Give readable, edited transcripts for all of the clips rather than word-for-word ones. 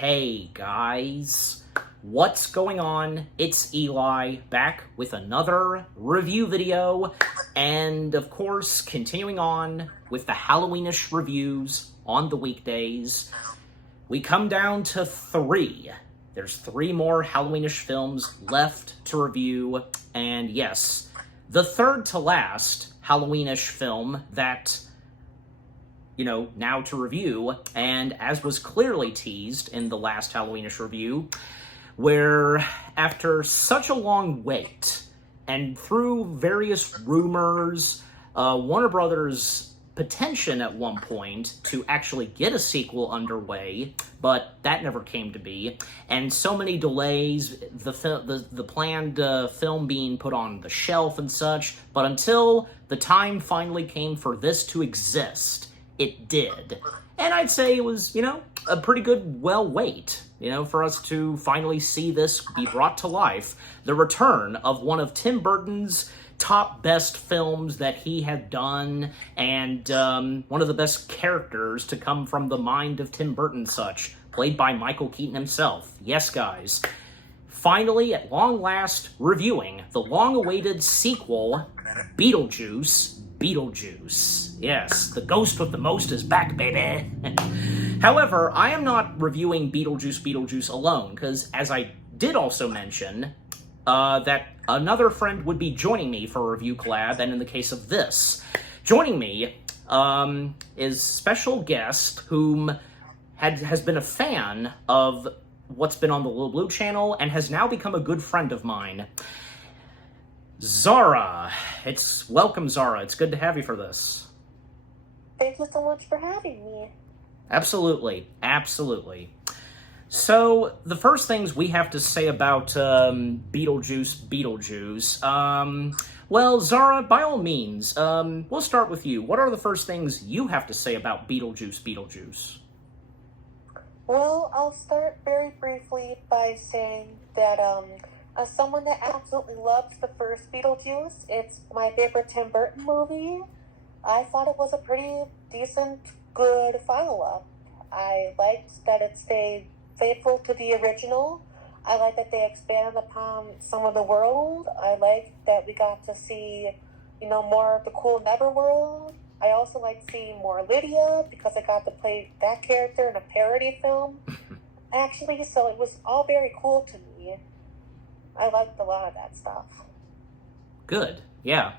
Hey guys, what's going on? It's Eli, back with another review video, and of course, continuing on with the Halloweenish reviews on the weekdays. We come down to three. There's three more Halloweenish films left to review, and yes, the third to last Halloweenish film that now to review, and as was clearly teased in the last Halloweenish review, where after such a long wait, and through various rumors, Warner Brothers' petition at one point to actually get a sequel underway, but that never came to be, and so many delays, the planned film being put on the shelf and such, but until the time finally came for this to exist, it did. And I'd say it was, a pretty good, wait, for us to finally see this be brought to life. The return of one of Tim Burton's top best films that he had done, and one of the best characters to come from the mind of Tim Burton such, played by Michael Keaton himself. Yes, guys. Finally, at long last, reviewing the long-awaited sequel, Beetlejuice Beetlejuice. Yes, the ghost with the most is back, baby. However, I am not reviewing Beetlejuice Beetlejuice alone, because as I did also mention, that another friend would be joining me for a review collab, and in the case of this, joining me is special guest whom has been a fan of what's been on the Little Blue channel and has now become a good friend of mine. Zara. Welcome, Zara. It's good to have you for this. Thank you so much for having me. Absolutely. Absolutely. So, the first things we have to say about Beetlejuice Beetlejuice. Well, Zara, by all means, we'll start with you. What are the first things you have to say about Beetlejuice Beetlejuice? Well, I'll start very briefly by saying that, as someone that absolutely loves the first Beetlejuice, it's my favorite Tim Burton movie. I thought it was a pretty decent, good follow-up. I liked that it stayed faithful to the original. I like that they expanded upon some of the world. I like that we got to see, more of the cool Neverworld. I also like seeing more Lydia because I got to play that character in a parody film. Actually, so it was all very cool to me. I liked a lot of that stuff. Good, yeah.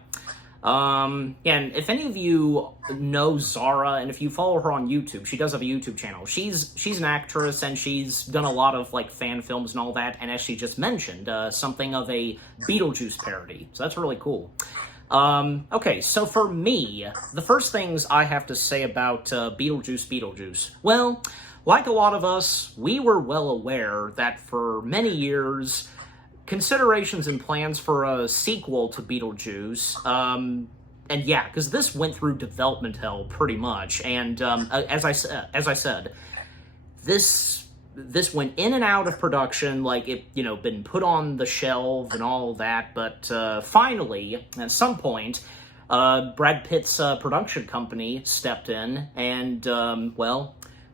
And if any of you know Zara, and if you follow her on YouTube, she does have a YouTube channel. She's an actress, and she's done a lot of, fan films and all that, and as she just mentioned, something of a Beetlejuice parody. So that's really cool. Okay, so for me, the first things I have to say about Beetlejuice Beetlejuice, well, like a lot of us, we were well aware that for many years, considerations and plans for a sequel to Beetlejuice, and yeah, because this went through development hell pretty much, and as I said, this went in and out of production, been put on the shelf and all that, but finally, at some point, Brad Pitt's production company stepped in and,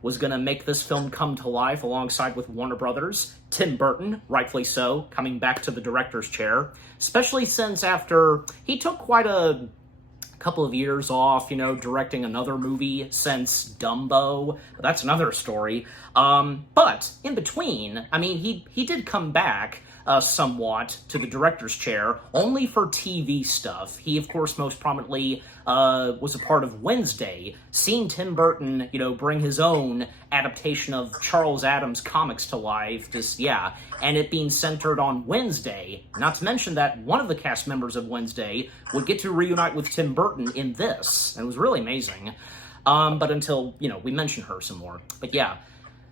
was going to make this film come to life alongside with Warner Brothers. Tim Burton, rightfully so, coming back to the director's chair, especially since after he took quite a couple of years off, directing another movie since Dumbo. That's another story. But in between, he did come back somewhat to the director's chair, only for TV stuff. He, of course, most prominently was a part of Wednesday, seeing Tim Burton, bring his own adaptation of Charles Addams comics to life, and it being centered on Wednesday. Not to mention that one of the cast members of Wednesday would get to reunite with Tim Burton in this, and it was really amazing. But until, we mention her some more. But yeah,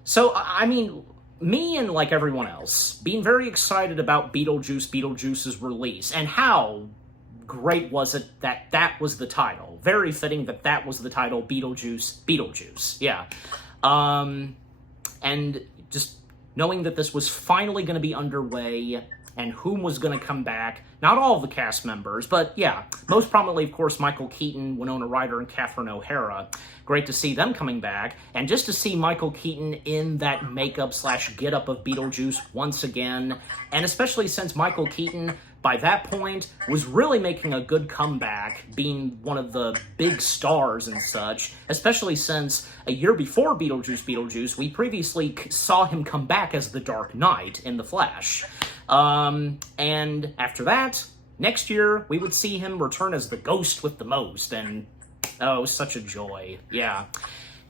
so, me and everyone else, being very excited about Beetlejuice's release, and how great was it that that was the title. Very fitting that that was the title, Beetlejuice, yeah. And just knowing that this was finally going to be underway and whom was going to come back. Not all of the cast members, but yeah, most prominently, of course, Michael Keaton, Winona Ryder, and Catherine O'Hara. Great to see them coming back, and just to see Michael Keaton in that makeup/getup of Beetlejuice once again, and especially since Michael Keaton, by that point, was really making a good comeback, being one of the big stars and such, especially since a year before Beetlejuice, we previously saw him come back as the Dark Knight in The Flash. And after that, next year, we would see him return as the Ghost with the Most, and oh, it was such a joy, yeah.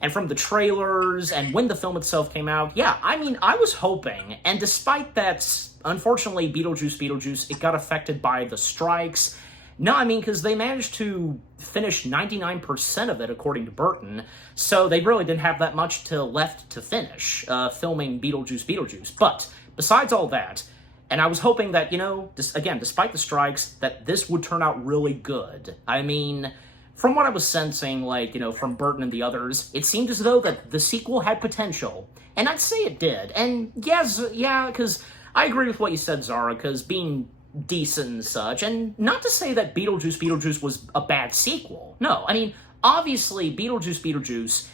And from the trailers, and when the film itself came out, yeah, I mean, I was hoping, and despite that, unfortunately, Beetlejuice, it got affected by the strikes. No, I mean, because they managed to finish 99% of it, according to Burton, so they really didn't have that much left to finish filming Beetlejuice. But besides all that, and I was hoping that, you know, again, despite the strikes, that this would turn out really good. I mean, from what I was sensing, like, you know, from Burton and the others, it seemed as though that the sequel had potential. And I'd say it did. And yes, yeah, because I agree with what you said, Zara, because being decent and such, and not to say that Beetlejuice was a bad sequel. No, I mean, obviously, Beetlejuice,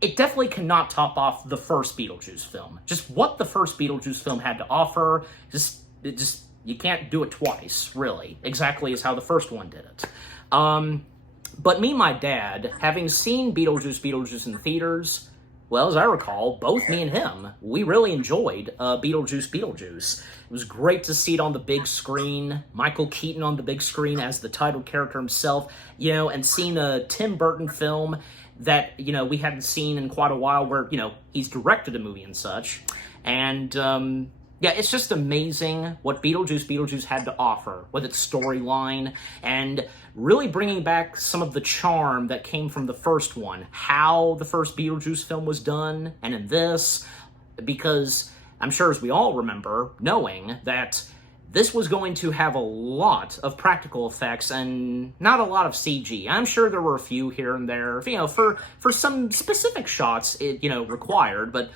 it definitely cannot top off the first Beetlejuice film. Just what the first Beetlejuice film had to offer, you can't do it twice, really. Exactly as how the first one did it. But me and my dad, having seen Beetlejuice in theaters, well, as I recall, both me and him, we really enjoyed Beetlejuice. It was great to see it on the big screen, Michael Keaton on the big screen as the title character himself, you know, and seeing a Tim Burton film that, you know, we hadn't seen in quite a while where, you know, he's directed a movie and such. And, yeah, it's just amazing what Beetlejuice had to offer with its storyline and really bringing back some of the charm that came from the first one, how the first Beetlejuice film was done, and in this, because I'm sure as we all remember, knowing that this was going to have a lot of practical effects and not a lot of CG. I'm sure there were a few here and there, you know, for some specific shots it, you know, required, but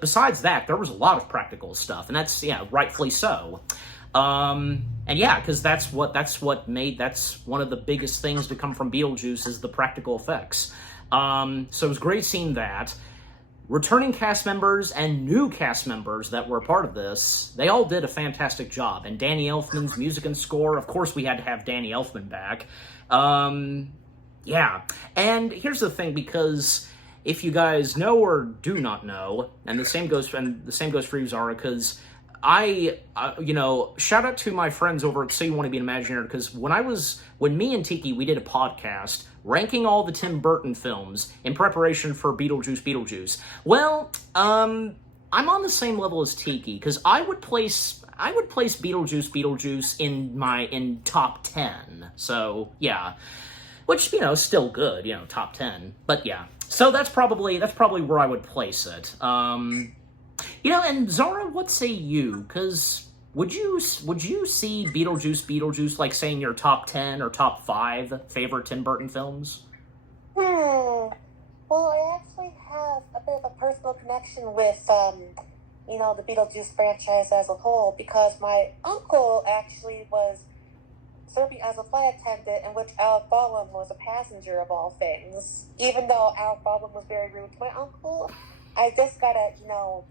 besides that, there was a lot of practical stuff, and that's, yeah, rightfully so. And yeah, because that's one of the biggest things to come from Beetlejuice is the practical effects. So it was great seeing that. Returning cast members and new cast members that were a part of this, they all did a fantastic job. And Danny Elfman's music and score, of course we had to have Danny Elfman back. Yeah, and here's the thing, because if you guys know or do not know, and the same goes for you, Zara, because you know, shout out to my friends over at So You Want to Be an Imagineer, because when me and Tiki, we did a podcast ranking all the Tim Burton films in preparation for Beetlejuice. Well, I'm on the same level as Tiki, because I would place Beetlejuice in top 10. So, yeah. Which, you know, is still good, you know, top 10. But yeah. So that's probably where I would place it. You know, and Zara, what say you? Because would you see Beetlejuice, like, say, in your top 10 or top 5 favorite Tim Burton films? Well, I actually have a bit of a personal connection with, you know, the Beetlejuice franchise as a whole, because my uncle actually was serving as a flight attendant, in which Alec Baldwin was a passenger of all things. Even though Alec Baldwin was very rude to my uncle, I just gotta, you know,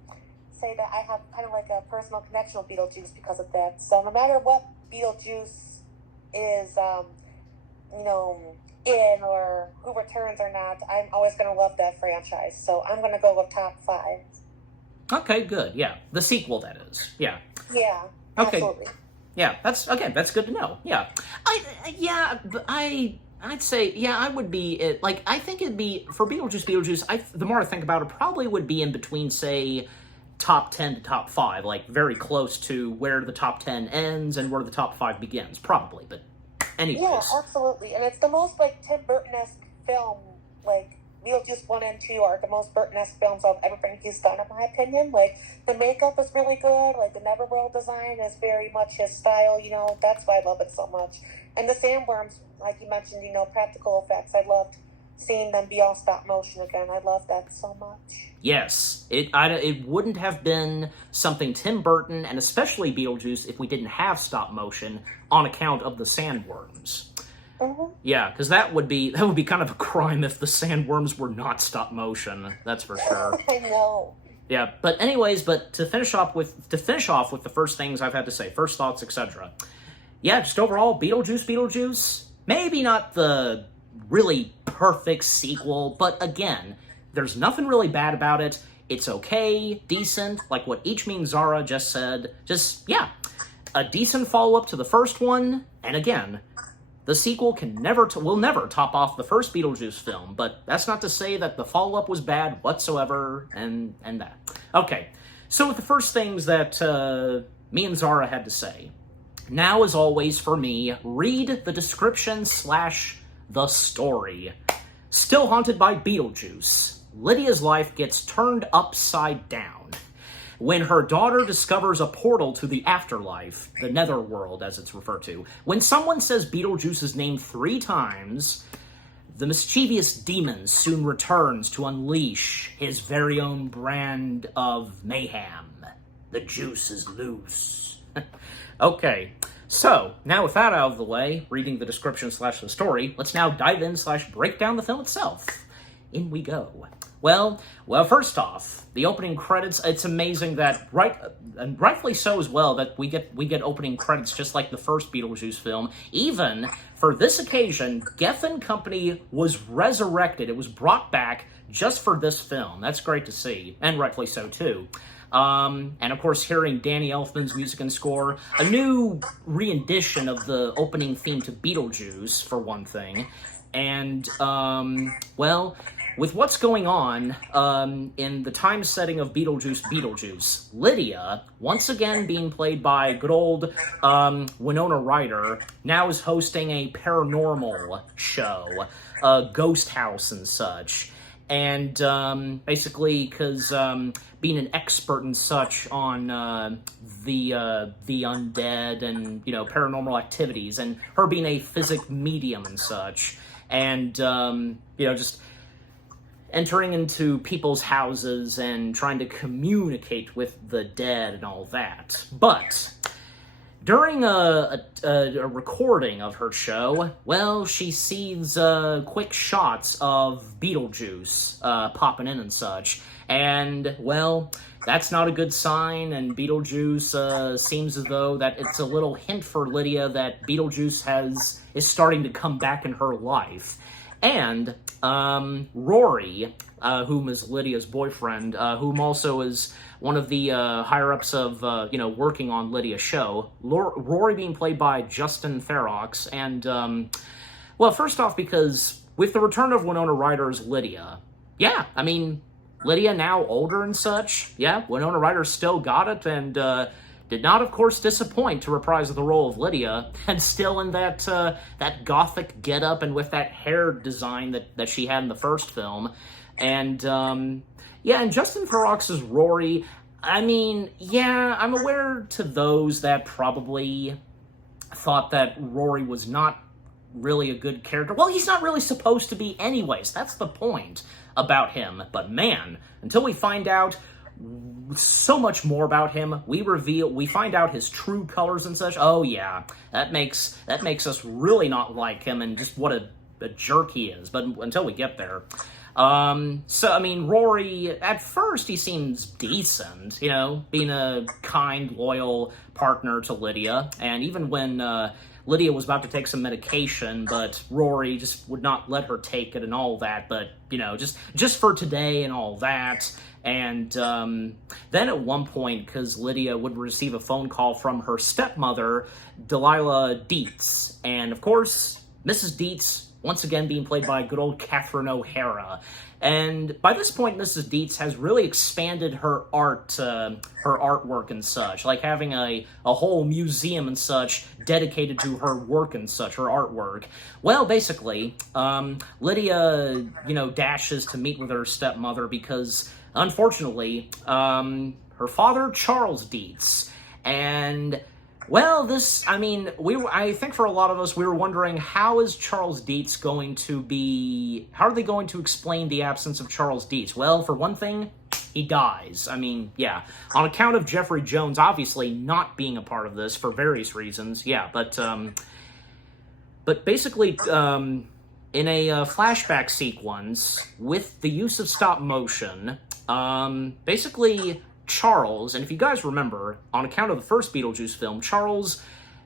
say that I have kind of like a personal connection with Beetlejuice because of that. So no matter what Beetlejuice is, you know, in or who returns or not, I'm always gonna love that franchise. So I'm gonna go with top 5. Okay, good. Yeah, the sequel, that is. Yeah. Yeah. Okay. Absolutely. Yeah, that's good to know. Yeah, I'd say, yeah, I would be, like, I think it'd be, for Beetlejuice, the more I think about it, probably would be in between, say, top 10 to top 5, like, very close to where the top 10 ends and where the top 5 begins, probably, but anyways. Yeah, absolutely, and it's the most, like, Tim Burton-esque film, like, Beetlejuice 1 and 2 are the most Burton-esque films of everything he's done, in my opinion. Like, the makeup is really good, like, the Neverworld design is very much his style, you know, that's why I love it so much. And the sandworms, like you mentioned, you know, practical effects, I loved seeing them be all stop motion again. I love that so much. Yes, it wouldn't have been something Tim Burton, and especially Beetlejuice, if we didn't have stop motion on account of the sandworms. Mm-hmm. Yeah, because that would be kind of a crime if the sandworms were not stop motion. That's for sure. I know. Yeah, but anyways, to finish off with the first things I've had to say, first thoughts, etc. Yeah, just overall, Beetlejuice. Maybe not the really perfect sequel, but again, there's nothing really bad about it. It's okay, decent, like what Each Mean Zara just said. Just, yeah, a decent follow-up to the first one, and again, the sequel will never top off the first Beetlejuice film, but that's not to say that the follow-up was bad whatsoever, and that. Okay, so with the first things that me and Zara had to say, now, as always, for me, read the description / the story. Still haunted by Beetlejuice, Lydia's life gets turned upside down when her daughter discovers a portal to the afterlife, the netherworld as it's referred to. When someone says Beetlejuice's name 3 times, the mischievous demon soon returns to unleash his very own brand of mayhem. The juice is loose. Okay, so now with that out of the way, reading the description / the story, let's now dive in / break down the film itself. In we go. Well, first off, the opening credits, it's amazing that, and rightfully so as well, that we get opening credits just like the first Beetlejuice film. Even, for this occasion, Geffen Company was resurrected. It was brought back just for this film. That's great to see, and rightfully so too. And of course, hearing Danny Elfman's music and score, a new rendition of the opening theme to Beetlejuice, for one thing, and, well, with what's going on in the time setting of Beetlejuice, Lydia, once again being played by good old Winona Ryder, now is hosting a paranormal show, a ghost house and such. And basically, because being an expert and such on the undead and, you know, paranormal activities, and her being a physic medium and such, and, you know, just entering into people's houses and trying to communicate with the dead and all that. But during a recording of her show, well, she sees quick shots of Beetlejuice popping in and such, and, well, that's not a good sign, and Beetlejuice seems as though that it's a little hint for Lydia that Beetlejuice is starting to come back in her life. And Rory, whom is Lydia's boyfriend, whom also is one of the higher-ups of, you know, working on Lydia's show, Rory being played by Justin Theroux, and, well, first off, because with the return of Winona Ryder's Lydia, yeah, I mean, Lydia now older and such, yeah, Winona Ryder still got it, and, did not, of course, disappoint to reprise the role of Lydia, and still in that that gothic getup and with that hair design that she had in the first film. And, yeah, and Justin Theroux's Rory, I mean, yeah, I'm aware to those that probably thought that Rory was not really a good character. Well, he's not really supposed to be anyways, that's the point about him. But man, until we find out so much more about him, we find out his true colors and such. Oh yeah, that makes us really not like him, and just what a jerk he is. But until we get there, so I mean, Rory, at first he seems decent, you know, being a kind, loyal partner to Lydia, and even when Lydia was about to take some medication, but Rory just would not let her take it and all that, but, you know, just for today and all that. And then at one point, because Lydia would receive a phone call from her stepmother, Delilah Dietz. And, of course, Mrs. Dietz, once again being played by good old Catherine O'Hara. And by this point, Mrs. Dietz has really expanded her artwork and such, like having a whole museum and such dedicated to her work and such, her artwork. Well, basically, Lydia, you know, dashes to meet with her stepmother because, unfortunately, her father, Charles Dietz, and Well, I think for a lot of us, we were wondering, how is Charles Dietz going to be, how are they going to explain the absence of Charles Dietz? Well, for one thing, he dies. I mean, yeah, on account of Jeffrey Jones obviously not being a part of this for various reasons, yeah, but basically, in a flashback sequence with the use of stop motion, basically Charles, and if you guys remember, on account of the first Beetlejuice film, Charles,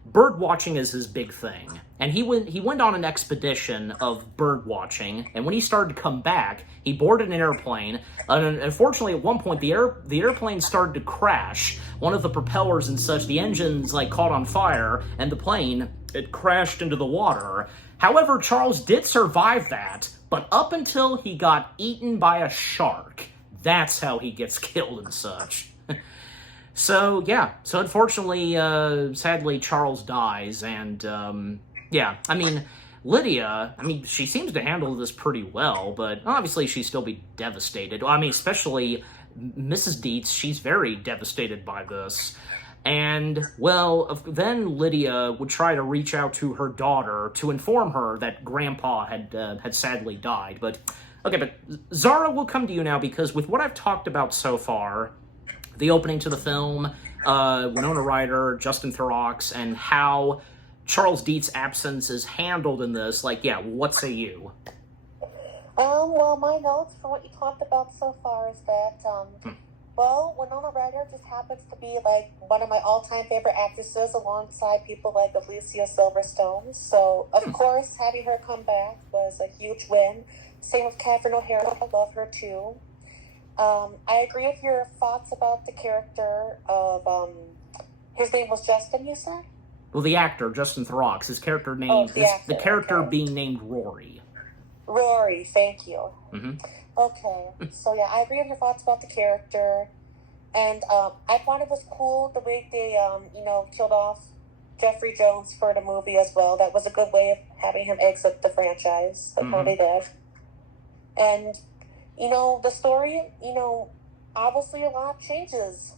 bird watching is his big thing. And he went on an expedition of bird watching, and when he started to come back, he boarded an airplane, and unfortunately at one point the airplane started to crash. One of the propellers and such, the engines caught on fire, and the plane, it crashed into the water. However, Charles did survive that, but up until he got eaten by a shark, that's how he gets killed and such. So, yeah. So, unfortunately, sadly, Charles dies, and, yeah. I mean, Lydia, she seems to handle this pretty well, but obviously she'd still be devastated. I mean, especially Mrs. Dietz, she's very devastated by this. And, well, then Lydia would try to reach out to her daughter to inform her that Grandpa had sadly died, but... Okay, but Zara, we'll come to you now, because with what I've talked about so far, the opening to the film, Winona Ryder, Justin Theroux, and how Charles Dietz's absence is handled in this, what say you? Well, my notes for what you talked about so far is that, well, Winona Ryder just happens to be, one of my all-time favorite actresses alongside people like Alicia Silverstone. So, of course, having her come back was a huge win. Same with Catherine O'Hara. I love her, too. I agree with your thoughts about the character of, his name was Justin, you said? Well, the actor, Justin Theroux, his character name, the character being named Rory. Rory, thank you. Mm-hmm. Okay, so yeah, I agree with your thoughts about the character, and I thought it was cool the way they, killed off Jeffrey Jones for the movie as well. That was a good way of having him exit the franchise, how they did. And, the story, obviously a lot changes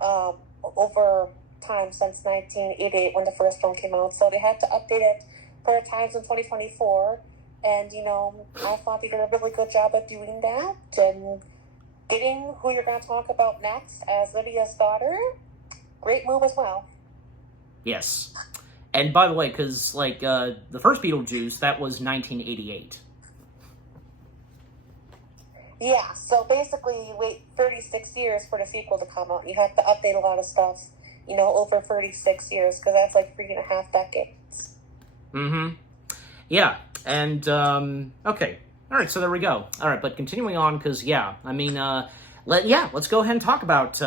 over time since 1988 when the first film came out, so they had to update it for times in 2024. And, I thought they did a really good job of doing that, and getting who you're going to talk about next as Lydia's daughter, great move as well. Yes. And by the way, because, the first Beetlejuice, that was 1988. Yeah, so basically you wait 36 years for the sequel to come out. You have to update a lot of stuff, over 36 years, because that's 3.5 decades. Mm-hmm. Yeah. And, okay. All right, so there we go. All right, but continuing on, because, let's go ahead and talk about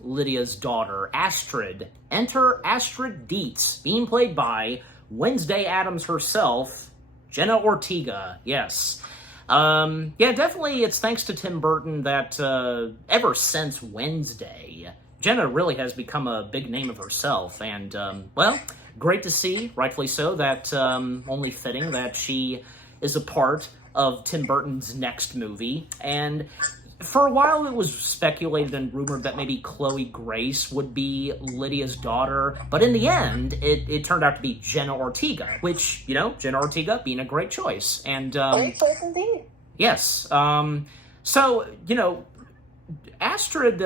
Lydia's daughter, Astrid. Enter Astrid Dietz, being played by Wednesday Addams herself, Jenna Ortega. Yes. Definitely it's thanks to Tim Burton that ever since Wednesday, Jenna really has become a big name of herself, and, great to see, rightfully so, that only fitting that she is a part of Tim Burton's next movie. And for a while it was speculated and rumored that maybe Chloe Grace would be Lydia's daughter, but in the end, it turned out to be Jenna Ortega, which, Jenna Ortega being a great choice. And, great choice indeed. Yes. Astrid,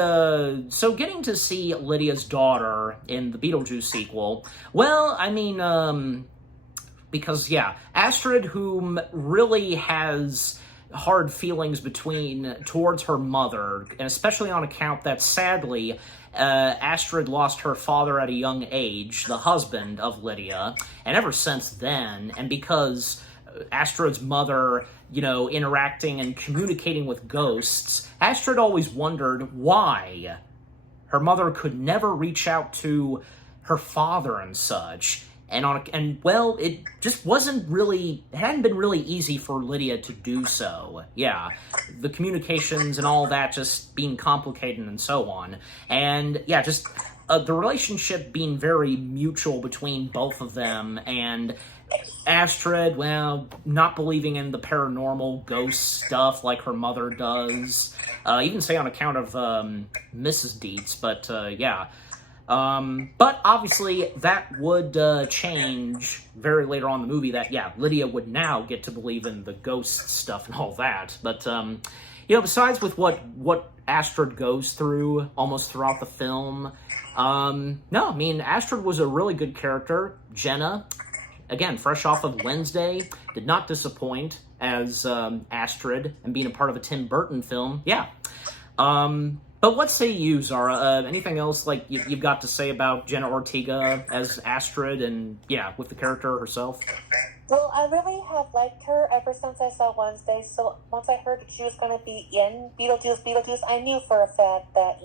so getting to see Lydia's daughter in the Beetlejuice sequel, because, Astrid, whom really has hard feelings towards her mother, and especially on account that, sadly, Astrid lost her father at a young age, the husband of Lydia, and ever since then, and because Astrid's mother, interacting and communicating with ghosts, Astrid always wondered why her mother could never reach out to her father and such. It just it hadn't been really easy for Lydia to do so. Yeah, the communications and all that just being complicated and so on. And, the relationship being very mutual between both of them, and Astrid, not believing in the paranormal ghost stuff like her mother does. Even say on account of Mrs. Dietz, but, But obviously that would change very later on in the movie that, yeah, Lydia would now get to believe in the ghost stuff and all that. But, besides with what Astrid goes through almost throughout the film, no, I mean, Astrid was a really good character. Jenna, again, fresh off of Wednesday, did not disappoint as Astrid and being a part of a Tim Burton film. Yeah. But what say you, Zara? Anything else like you've got to say about Jenna Ortega as Astrid and, yeah, with the character herself? Well, I really have liked her ever since I saw Wednesday, so once I heard that she was going to be in Beetlejuice, I knew for a fact that,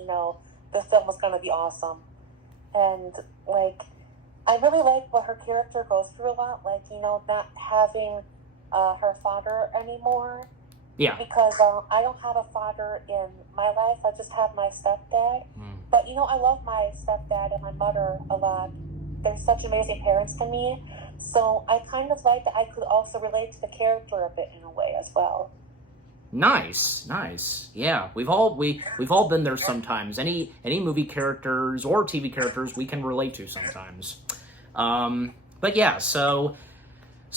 the film was going to be awesome. And, I really like what her character goes through a lot, not having her father anymore. Yeah. Because I don't have a father in my life. I just have my stepdad. But, I love my stepdad and my mother a lot. They're such amazing parents to me. So I kind of like that I could also relate to the character a bit in a way as well. Nice. Yeah, we've all been there sometimes. Any movie characters or TV characters we can relate to sometimes. But yeah, so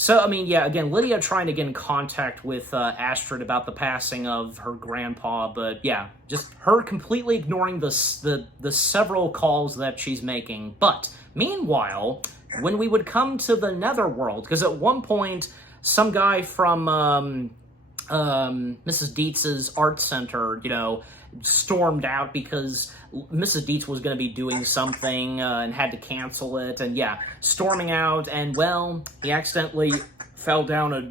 I mean, yeah, again, Lydia trying to get in contact with Astrid about the passing of her grandpa, but yeah, just her completely ignoring the several calls that she's making. But meanwhile, when we would come to the Netherworld, because at one point, some guy from Mrs. Dietz's art center, stormed out because Mrs. Dietz was going to be doing something and had to cancel it, and yeah, storming out, and well, he accidentally fell down a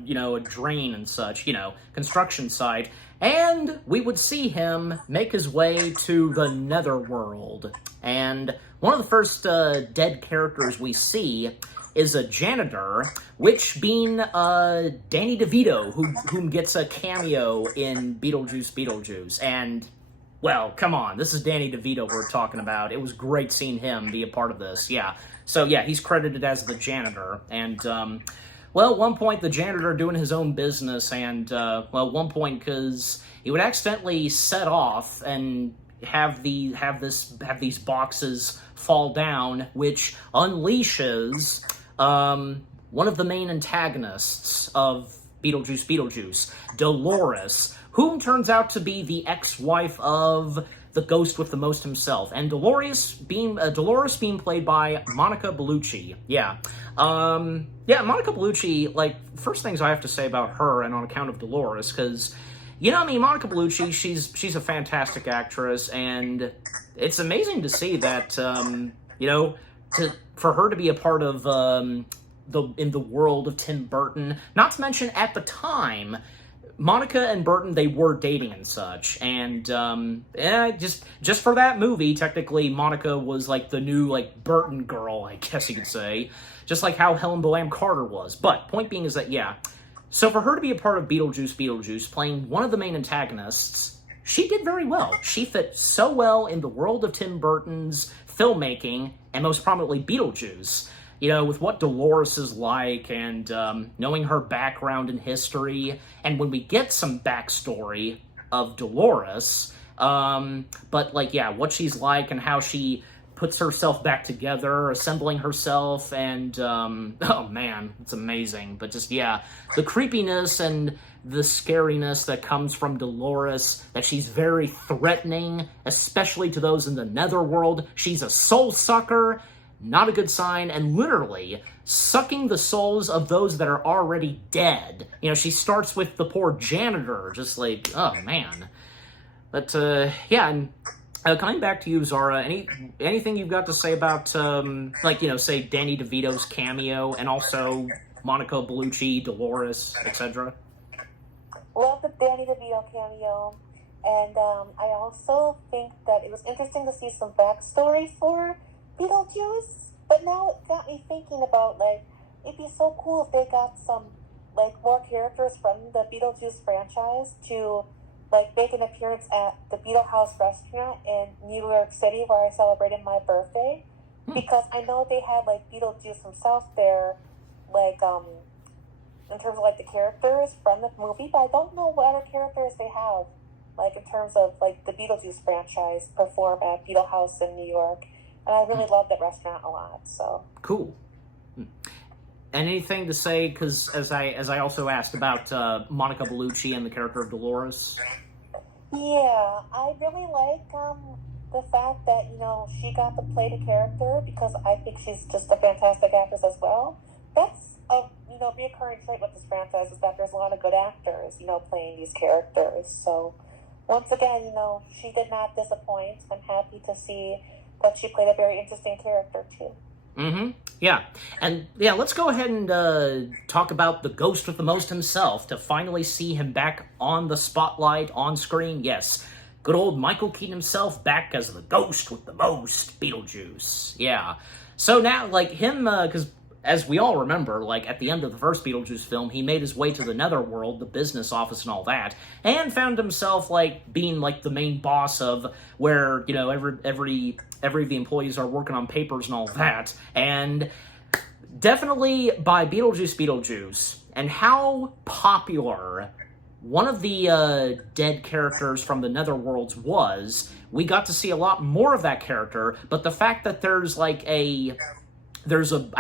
drain and such, construction site, and we would see him make his way to the Netherworld, and one of the first dead characters we see is a janitor, which being Danny DeVito, whom gets a cameo in Beetlejuice, and well, come on, this is Danny DeVito we're talking about. It was great seeing him be a part of this, yeah. So yeah, he's credited as the janitor, and well, at one point the janitor doing his own business, and well, one point because he would accidentally set off and have these boxes fall down, which unleashes one of the main antagonists of Beetlejuice, Dolores, whom turns out to be the ex-wife of the ghost with the most himself, and Dolores being played by Monica Bellucci. Yeah, Monica Bellucci. First things I have to say about her, and on account of Dolores, because Monica Bellucci, she's a fantastic actress, and it's amazing to see that for her to be a part of in the world of Tim Burton. Not to mention at the time, Monica and Burton, they were dating and such, and just for that movie, technically Monica was the new Burton girl, I guess you could say, just like how Helen Bonham Carter was. But point being is that yeah, so for her to be a part of Beetlejuice, playing one of the main antagonists, she did very well. She fit so well in the world of Tim Burton's filmmaking, and most prominently Beetlejuice. With what Dolores is like, and knowing her background and history, and when we get some backstory of Dolores, but what she's like and how she puts herself back together, assembling herself, and oh man, it's amazing. But just yeah, the creepiness and the scariness that comes from Dolores, that she's very threatening, especially to those in the Netherworld. She's a soul sucker. Not a good sign, and literally sucking the souls of those that are already dead. She starts with the poor janitor, just oh man. But yeah, and coming back to you, Zara, anything you've got to say about say Danny DeVito's cameo, and also Monica Bellucci, Dolores, etc.? Love the Danny DeVito cameo, and I also think that it was interesting to see some backstory for Beetlejuice, but now it got me thinking about it'd be so cool if they got some more characters from the Beetlejuice franchise to make an appearance at the Beetle House restaurant in New York City where I celebrated my birthday, because I know they had Beetlejuice himself there, in terms of the characters from the movie, but I don't know what other characters they have in terms of the Beetlejuice franchise perform at Beetle House in New York. And I really love that restaurant a lot, so. Cool. And anything to say, because as I also asked about Monica Bellucci and the character of Dolores? Yeah, I really like the fact that, she got to play the character because I think she's just a fantastic actress as well. That's a, reoccurring trait with this franchise is that there's a lot of good actors, playing these characters. So, once again, she did not disappoint. I'm happy to see that she played a very interesting character, too. Mm-hmm. Yeah. And, yeah, let's go ahead and talk about the ghost with the most himself, to finally see him back on the spotlight, on screen. Yes, good old Michael Keaton himself back as the ghost with the most, Beetlejuice. Yeah. So now, like, him, because as we all remember, like, at the end of the first Beetlejuice film, he made his way to the Netherworld, the business office and all that, and found himself, like, being, like, the main boss of where, every of the employees are working on papers and all that, and definitely by Beetlejuice Beetlejuice, and how popular one of the dead characters from the Netherworlds was, we got to see a lot more of that character, but the fact that there's I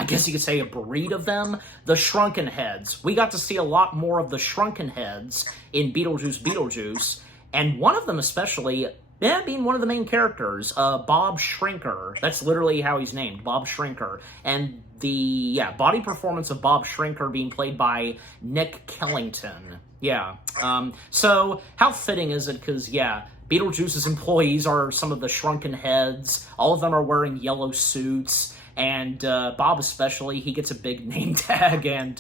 guess you could say a breed of them, the Shrunken Heads. We got to see a lot more of the Shrunken Heads in Beetlejuice Beetlejuice, and one of them especially, being one of the main characters, Bob Shrinker. That's literally how he's named, Bob Shrinker. And the, body performance of Bob Shrinker being played by Nick Kellington. Yeah. So, how fitting is it? Because, Beetlejuice's employees are some of the Shrunken Heads. All of them are wearing yellow suits. And Bob especially, he gets a big name tag, and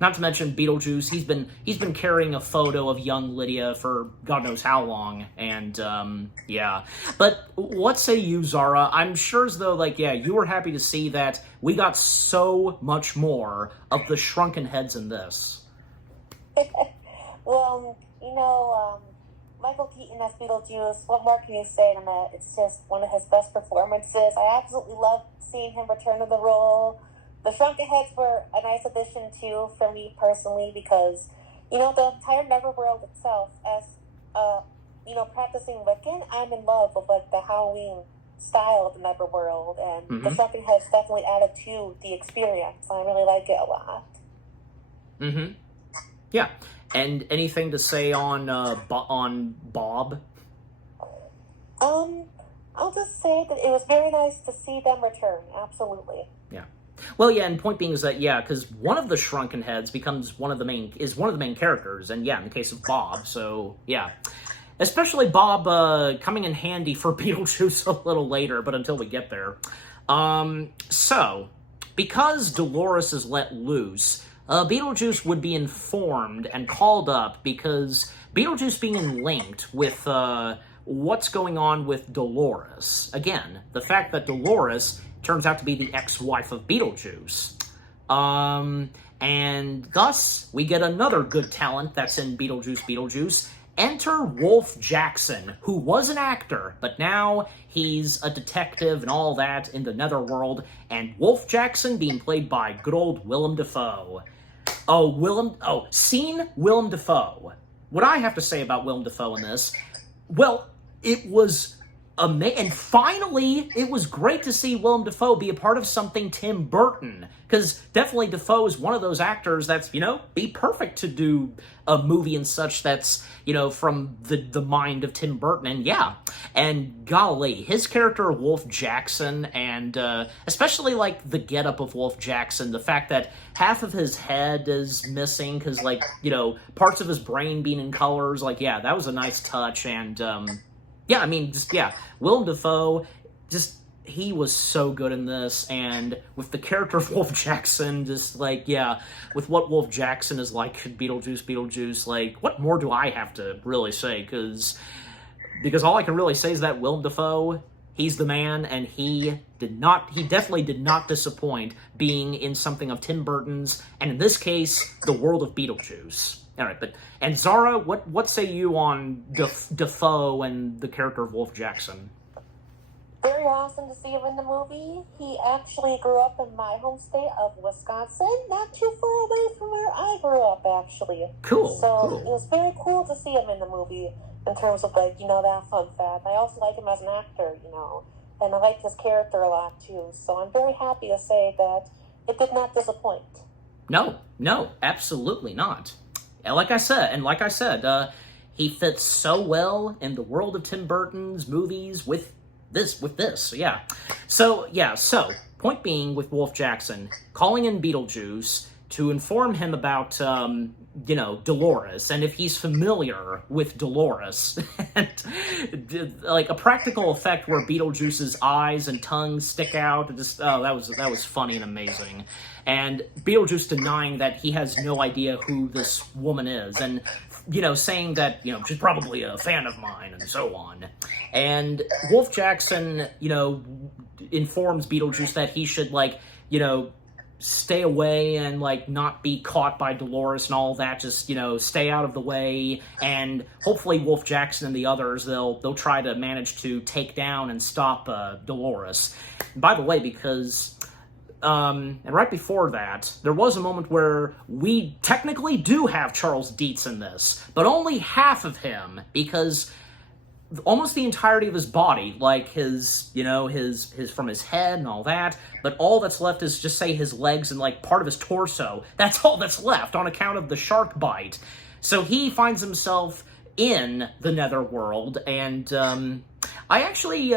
not to mention Beetlejuice, he's been carrying a photo of young Lydia for God knows how long, and yeah. But what say you, Zara? I'm sure as though, you were happy to see that we got so much more of the Shrunken Heads in this. Well, Michael Keaton as Beetlejuice, what more can you say than that? It's just one of his best performances. I absolutely love seeing him return to the role. The Shrunken Heads were a nice addition, too, for me personally, because, the entire Neverworld itself, as, practicing Wiccan, I'm in love with, the Halloween style of the Neverworld, and the Shrunken Heads definitely added to the experience. I really like it a lot. Mm-hmm. Yeah. And anything to say on Bob? I'll just say that it was very nice to see them return. Absolutely. Yeah. Well, yeah, and point being is that, because one of the Shrunken Heads becomes one of the main characters, and in the case of Bob, so, yeah. Especially Bob coming in handy for Beetlejuice a little later, but until we get there. So, because Dolores is let loose, Beetlejuice would be informed and called up because Beetlejuice being linked with what's going on with Dolores. Again, the fact that Dolores turns out to be the ex-wife of Beetlejuice. And thus, we get another good talent that's in Beetlejuice Beetlejuice. Enter Wolf Jackson, who was an actor, but now he's a detective and all that in the Netherworld. And Wolf Jackson being played by good old Willem Dafoe. Seen Willem Dafoe. What I have to say about Willem Dafoe in this, well, it was amazing. And finally, it was great to see Willem Dafoe be a part of something Tim Burton. Because definitely Dafoe is one of those actors that's, be perfect to do a movie and such that's, from the mind of Tim Burton. And golly, his character Wolf Jackson, and especially, the getup of Wolf Jackson, the fact that half of his head is missing because, parts of his brain being in colors, that was a nice touch. And, Willem Dafoe, he was so good in this, and with the character of Wolf Jackson, with what Wolf Jackson is like in Beetlejuice, what more do I have to really say? Because all I can really say is that Willem Dafoe, he's the man, and he definitely did not disappoint being in something of Tim Burton's, and in this case, the world of Beetlejuice. All right, and Zara, what say you on Dafoe and the character of Wolf Jackson? Very awesome to see him in the movie. He actually grew up in my home state of Wisconsin, not too far away from where I grew up, actually. Cool. So it was very cool to see him in the movie in terms of, that fun fact. I also like him as an actor, and I liked his character a lot too. So I'm very happy to say that it did not disappoint. No, absolutely not. And like I said, he fits so well in the world of Tim Burton's movies with this. So point being, with Wolf Jackson calling in Beetlejuice to inform him about, Dolores, and if he's familiar with Dolores, and like a practical effect where Beetlejuice's eyes and tongue stick out, that was funny and amazing. And Beetlejuice denying that he has no idea who this woman is, and saying that, she's probably a fan of mine, and so on. And Wolf Jackson, informs Beetlejuice that he should, stay away and, not be caught by Dolores and all that, just, stay out of the way, and hopefully Wolf Jackson and the others, they'll try to manage to take down and stop Dolores. And by the way, because... and right before that, there was a moment where we technically do have Charles Dietz in this, but only half of him, because almost the entirety of his body, like his from his head and all that, but all that's left is just, say, his legs and, part of his torso. That's all that's left on account of the shark bite. So he finds himself in the netherworld, and I actually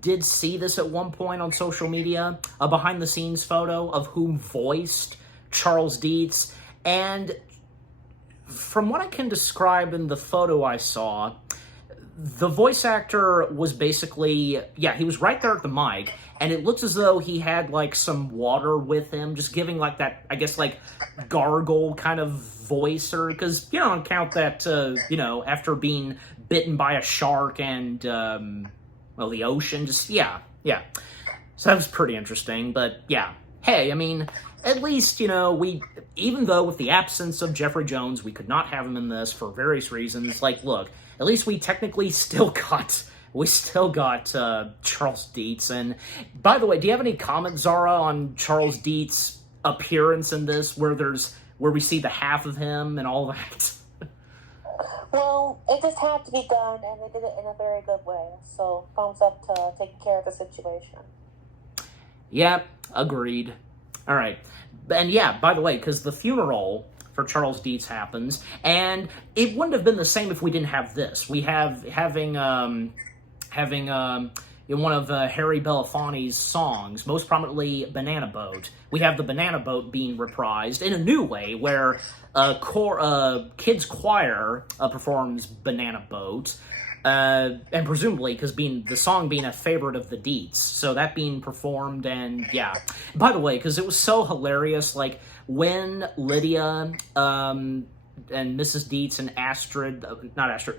did see this at one point on social media, a behind-the-scenes photo of who voiced Charles Dietz, and from what I can describe in the photo I saw, the voice actor was basically, he was right there at the mic, and it looks as though he had, some water with him, just giving, that, I guess, gargle kind of voice, or, because, on account that, after being bitten by a shark and, the ocean, just, yeah. So that was pretty interesting, but, yeah. Hey, I mean, at least, even though with the absence of Jeffrey Jones, we could not have him in this for various reasons, look, at least we technically still got Charles Dietz. And by the way, do you have any comments, Zara, on Charles Dietz's appearance in this, where we see the half of him and all that? Well, it just had to be done, and they did it in a very good way. So, thumbs up to taking care of the situation. Yeah, agreed. All right. And yeah, by the way, because the funeral for Charles Dietz happens, and it wouldn't have been the same if we didn't have this. We have having one of Harry Belafonte's songs, most prominently Banana Boat. We have the Banana Boat being reprised in a new way, where kids choir performs Banana Boat, and presumably because the song being a favorite of the Dietz, so that being performed. And yeah, by the way, because it was so hilarious, when Lydia and Mrs. Dietz and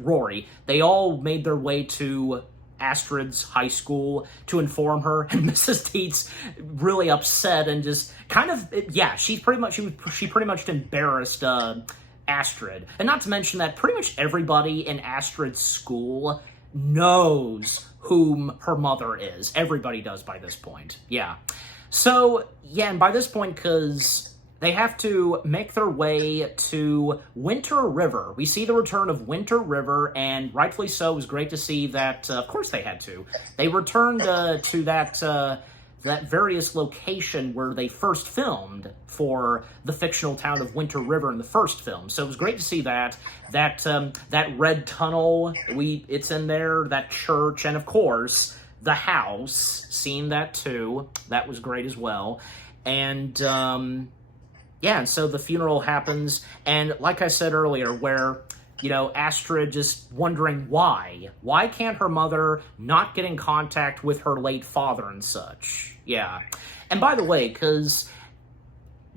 Rory, they all made their way to Astrid's high school to inform her, and Mrs. Dietz really upset and just kind of, she pretty much embarrassed Astrid. And not to mention that pretty much everybody in Astrid's school knows whom her mother is. Everybody does by this point. Yeah. So, yeah, and by this point, because they have to make their way to Winter River. We see the return of Winter River, and rightfully so. It was great to see that, of course they had to. They returned to that various location where they first filmed for the fictional town of Winter River in the first film. So it was great to see that red tunnel, it's in there, that church, and of course, the house, seeing that too. That was great as well. And, and so the funeral happens, and like I said earlier, where, Astrid just wondering why. Why can't her mother not get in contact with her late father and such? Yeah. And by the way, because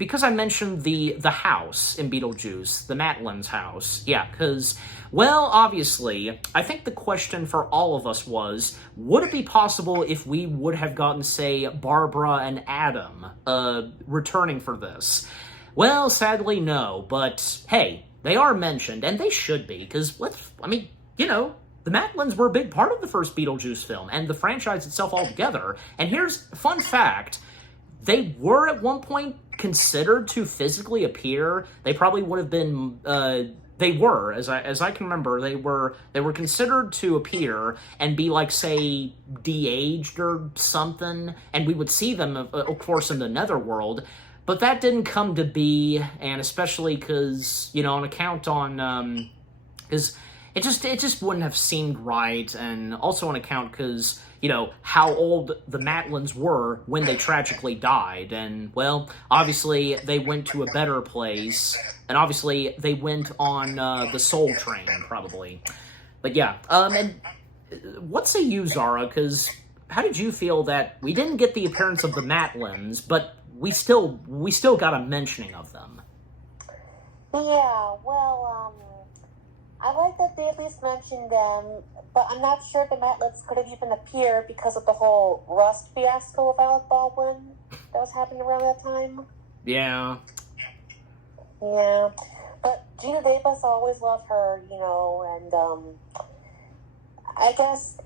I mentioned the house in Beetlejuice, the Matlin's house, because, well, obviously, I think the question for all of us was, would it be possible if we would have gotten, say, Barbara and Adam returning for this? Well, sadly, no, but hey, they are mentioned, and they should be, because, the Matlins were a big part of the first Beetlejuice film, and the franchise itself altogether. And here's a fun fact. They were at one point considered to physically appear. They probably would have been, they were, as I can remember, they were considered to appear and be like, say, de-aged or something, and we would see them, of course, in the netherworld. But that didn't come to be, and especially because, you know, on account on, because it just wouldn't have seemed right, and also on account because, you know, how old the Matlins were when they tragically died, and, well, obviously they went to a better place, and obviously they went on the Soul Train, probably. But yeah, and what say you, Zara, because how did you feel that we didn't get the appearance of the Matlins, but we still got a mentioning of them? Yeah, well, I like that they at least mentioned them, but I'm not sure if the Matlets could have even appeared because of the whole Rust fiasco of Alec Baldwin that was happening around that time. Yeah. Yeah, but Gina Davis, always loved her, you know, and I guess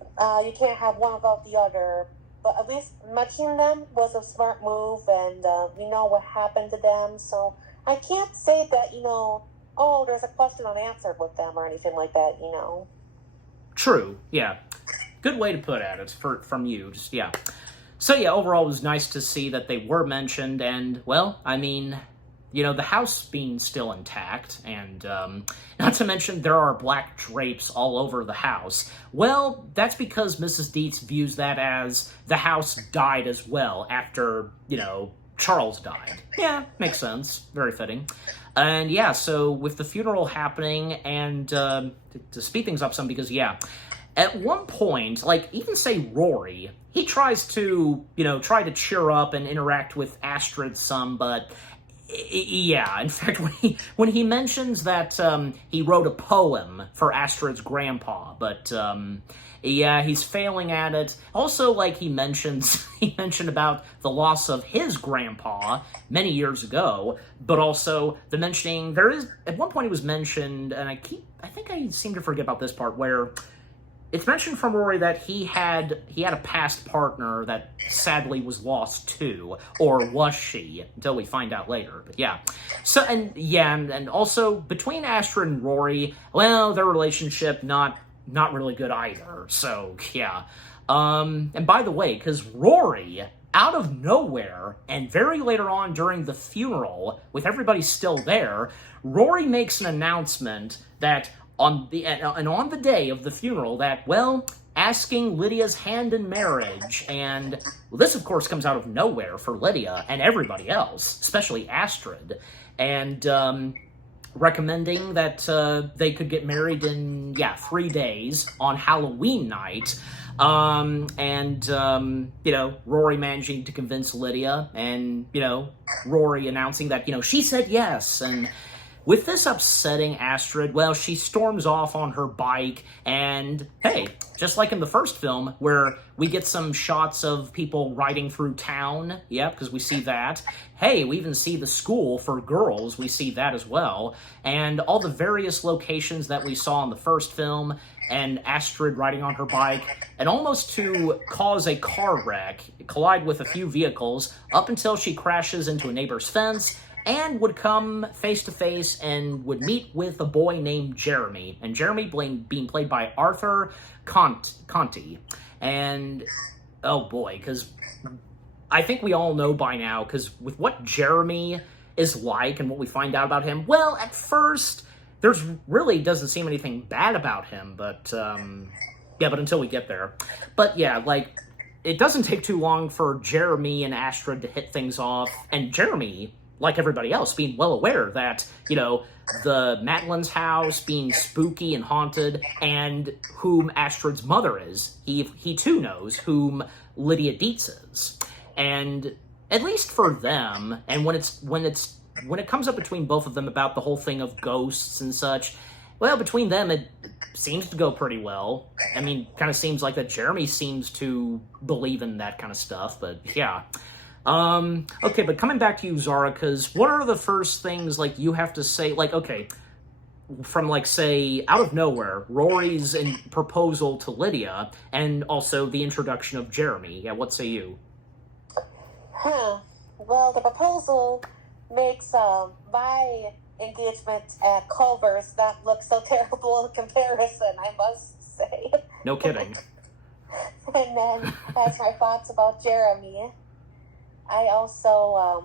you can't have one without the other. But at least mentioning them was a smart move, and we know what happened to them. So I can't say that, you know, oh, there's a question unanswered with them or anything like that, you know. True, yeah. Good way to put it from you, just, yeah. So yeah, overall it was nice to see that they were mentioned, and, well, I mean, you know, the house being still intact, and not to mention there are black drapes all over the house. Well, that's because Mrs. Dietz views that as the house died as well after, you know, Charles died. Yeah, makes sense. Very fitting. And yeah, so with the funeral happening, and to speed things up some, because yeah, at one point, like, even say Rory, he tries to, you know, try to cheer up and interact with Astrid some, but yeah, in fact, when he mentions that he wrote a poem for Astrid's grandpa, but yeah, he's failing at it. Also, like, he mentioned about the loss of his grandpa many years ago, but also the mentioning, there is, at one point it was mentioned, and I think I seem to forget about this part, where it's mentioned from Rory that he had a past partner that sadly was lost too, or was she, until we find out later, but yeah. So, and yeah, and also, between Astrid and Rory, well, their relationship, not really good either, so yeah. And by the way, because Rory, out of nowhere, and very later on during the funeral, with everybody still there, Rory makes an announcement that on the day of the funeral that, well, asking Lydia's hand in marriage, and well, this of course comes out of nowhere for Lydia and everybody else, especially Astrid, and recommending that they could get married in, 3 days on Halloween night, you know, Rory managing to convince Lydia, and, you know, Rory announcing that, you know, she said yes, and with this upsetting Astrid, well, she storms off on her bike, and hey, just like in the first film, where we get some shots of people riding through town, yep, because we see that. Hey, we even see the school for girls, we see that as well, and all the various locations that we saw in the first film, and Astrid riding on her bike, and almost to cause a car wreck, collide with a few vehicles, up until she crashes into a neighbor's fence, and would come face-to-face and would meet with a boy named Jeremy. And Jeremy being played by Arthur Conti. And, oh boy, because I think we all know by now, because with what Jeremy is like and what we find out about him, well, at first, there's really doesn't seem anything bad about him, but, yeah, but until we get there. But yeah, like, it doesn't take too long for Jeremy and Astrid to hit things off, and Jeremy, like everybody else, being well aware that, you know, the Matlin's house being spooky and haunted, and whom Astrid's mother is, he too knows whom Lydia Dietz is. And at least for them, and when it comes up between both of them about the whole thing of ghosts and such, well, between them, it seems to go pretty well. I mean, kind of seems like that Jeremy seems to believe in that kind of stuff, but yeah. Okay, but coming back to you, Zara, because what are the first things, like, you have to say, like, okay, from, like, say, out of nowhere, Rory's proposal to Lydia, and also the introduction of Jeremy. Yeah, what say you? Well, the proposal makes my engagement at Culver's that looks so terrible in comparison, I must say. No kidding. And then, as my thoughts about Jeremy, I also,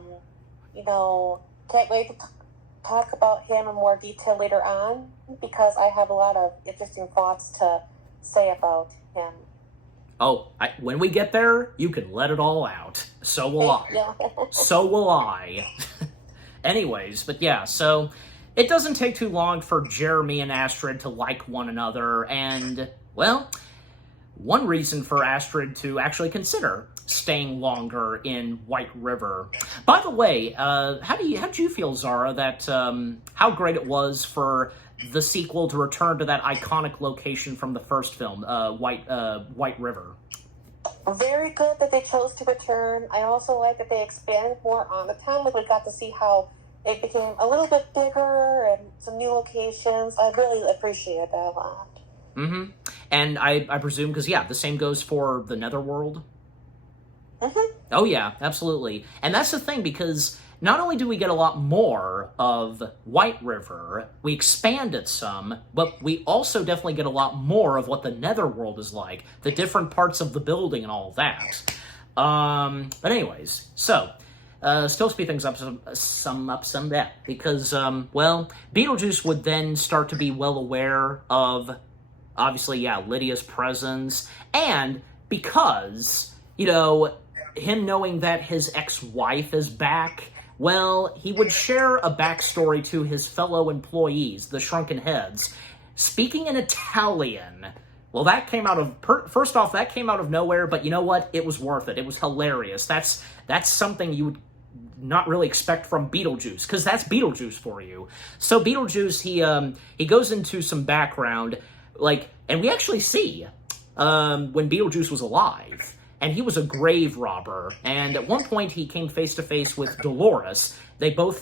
can't wait to talk about him in more detail later on because I have a lot of interesting thoughts to say about him. Oh, when we get there, you can let it all out. So will I. So will I. Anyways, but yeah, so it doesn't take too long for Jeremy and Astrid to like one another, and, well, one reason for Astrid to actually consider staying longer in White River. By the way, how did you feel, Zara, that how great it was for the sequel to return to that iconic location from the first film, White River? Very good that they chose to return. I also like that they expanded more on the town. Like we got to see how it became a little bit bigger and some new locations. I really appreciate that a lot. Mm-hmm. And I presume, because, yeah, the same goes for the Netherworld. Mm-hmm. Oh, yeah, absolutely. And that's the thing, because not only do we get a lot more of White River, we expand it some, but we also definitely get a lot more of what the Netherworld is like, the different parts of the building and all of that. But anyways, so, still speed things up some that, because, Beetlejuice would then start to be well aware of, obviously, yeah, Lydia's presence, and because, him knowing that his ex-wife is back, well, he would share a backstory to his fellow employees, the Shrunken Heads, speaking in Italian. Well, that came out of, first off, that came out of nowhere, but you know what? It was worth it. It was hilarious. That's something you would not really expect from Beetlejuice, because that's Beetlejuice for you. So Beetlejuice, he goes into some background, and we actually see when Beetlejuice was alive. And he was a grave robber. And at one point, he came face to face with Dolores. They both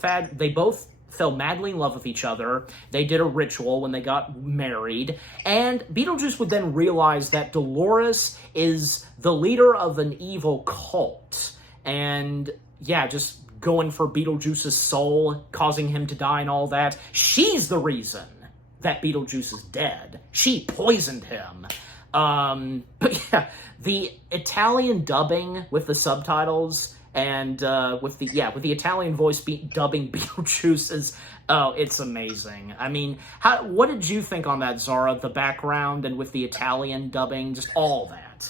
fell madly in love with each other. They did a ritual when they got married. And Beetlejuice would then realize that Dolores is the leader of an evil cult. And, yeah, just going for Beetlejuice's soul, causing him to die and all that. She's the reason that Beetlejuice is dead. She poisoned him. But yeah, the Italian dubbing with the subtitles and with the Italian voice dubbing Beetlejuice is, it's amazing. I mean, what did you think on that, Zara? The background and with the Italian dubbing, just all that.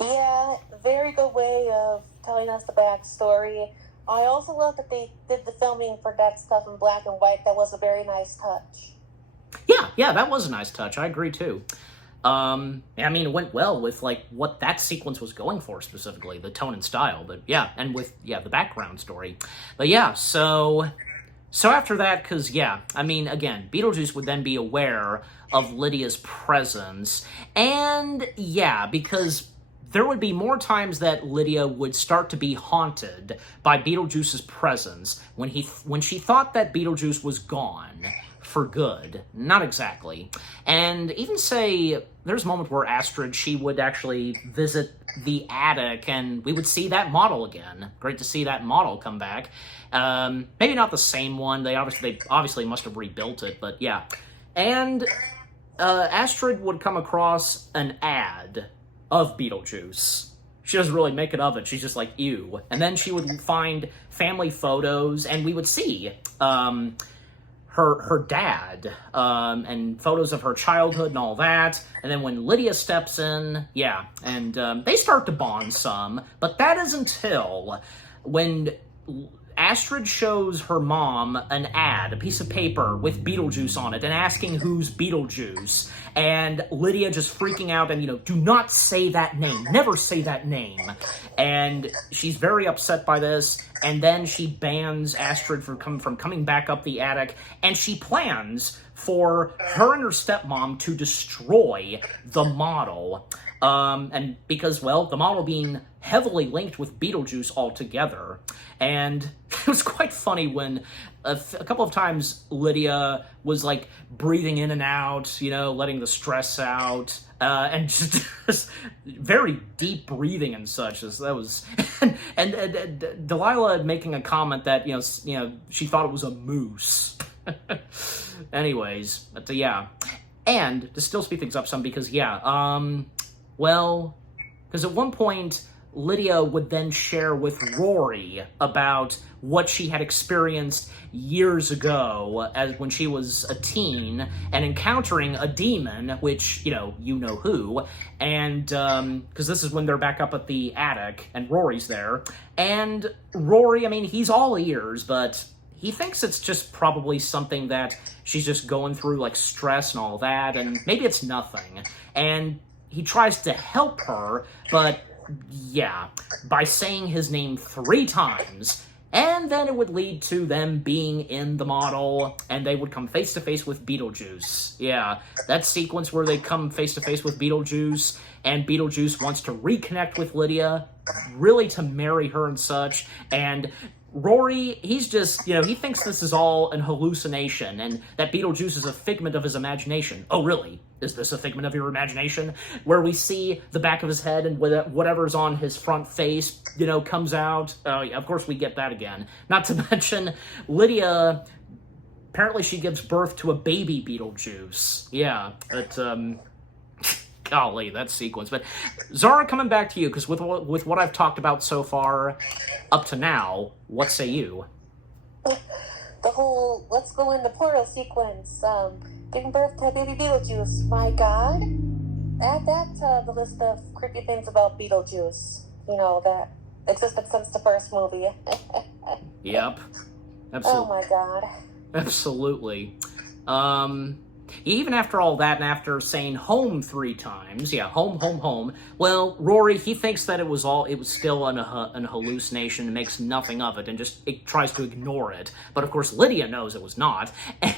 Yeah, very good way of telling us the backstory. I also love that they did the filming for that stuff in black and white. That was a very nice touch. Yeah, that was a nice touch. I agree too. It went well with, what that sequence was going for specifically, the tone and style, but yeah, and with, the background story. But yeah, so after that, because, again, Beetlejuice would then be aware of Lydia's presence, and, because there would be more times that Lydia would start to be haunted by Beetlejuice's presence when she thought that Beetlejuice was gone. For good. Not exactly. And even say, there's a moment where Astrid, she would actually visit the attic, and we would see that model again. Great to see that model come back. Maybe not the same one. They obviously must have rebuilt it, but yeah. And Astrid would come across an ad of Beetlejuice. She doesn't really make it of it. She's just like, ew. And then she would find family photos, and we would see her dad, and photos of her childhood and all that. And then when Lydia steps in, and they start to bond some. But that is until when Astrid shows her mom an ad, a piece of paper with Beetlejuice on it, and asking who's Beetlejuice. And Lydia just freaking out and, do not say that name. Never say that name. And she's very upset by this. And then she bans Astrid from coming back up the attic. And she plans for her and her stepmom to destroy the model. And because, the model being heavily linked with Beetlejuice altogether. And it was quite funny when a couple of times Lydia was, breathing in and out, letting the stress out. and just very deep breathing and such. That was, and Delilah making a comment that she thought it was a moose. Anyways, but yeah, and to still speed things up some because because at one point Lydia would then share with Rory about what she had experienced years ago as when she was a teen and encountering a demon, which, you know who, and, because this is when they're back up at the attic, and Rory's there, and Rory, I mean, he's all ears, but he thinks it's just probably something that she's just going through, like, stress and all that, and maybe it's nothing, and he tries to help her, but yeah, by saying his name 3 times, and then it would lead to them being in the model, and they would come face-to-face with Beetlejuice. Yeah, that sequence where they come face-to-face with Beetlejuice, and Beetlejuice wants to reconnect with Lydia, really to marry her and such, and Rory, he's just, he thinks this is all an hallucination, and that Beetlejuice is a figment of his imagination. Oh, really? Is this a figment of your imagination? Where we see the back of his head and whatever's on his front face, comes out. Of course we get that again. Not to mention, Lydia, apparently she gives birth to a baby Beetlejuice. Yeah, but, golly, that sequence. But Zara, coming back to you, because with what I've talked about so far up to now, what say you? The whole let's go in the portal sequence, giving birth to baby Beetlejuice. My God, add that to the list of creepy things about Beetlejuice. That existed since the first movie. Yep, absolutely. Oh my God. Absolutely. Even after all that, and after saying home 3 times, home, well, Rory, he thinks that it was still an hallucination, and makes nothing of it, and it tries to ignore it. But of course, Lydia knows it was not,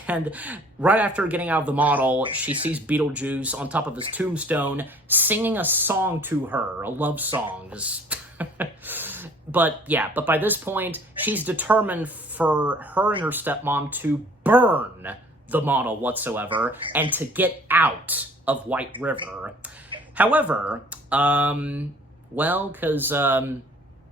and right after getting out of the model, she sees Beetlejuice on top of his tombstone, singing a song to her, a love song. But by this point, she's determined for her and her stepmom to burn the model whatsoever, and to get out of White River. However, because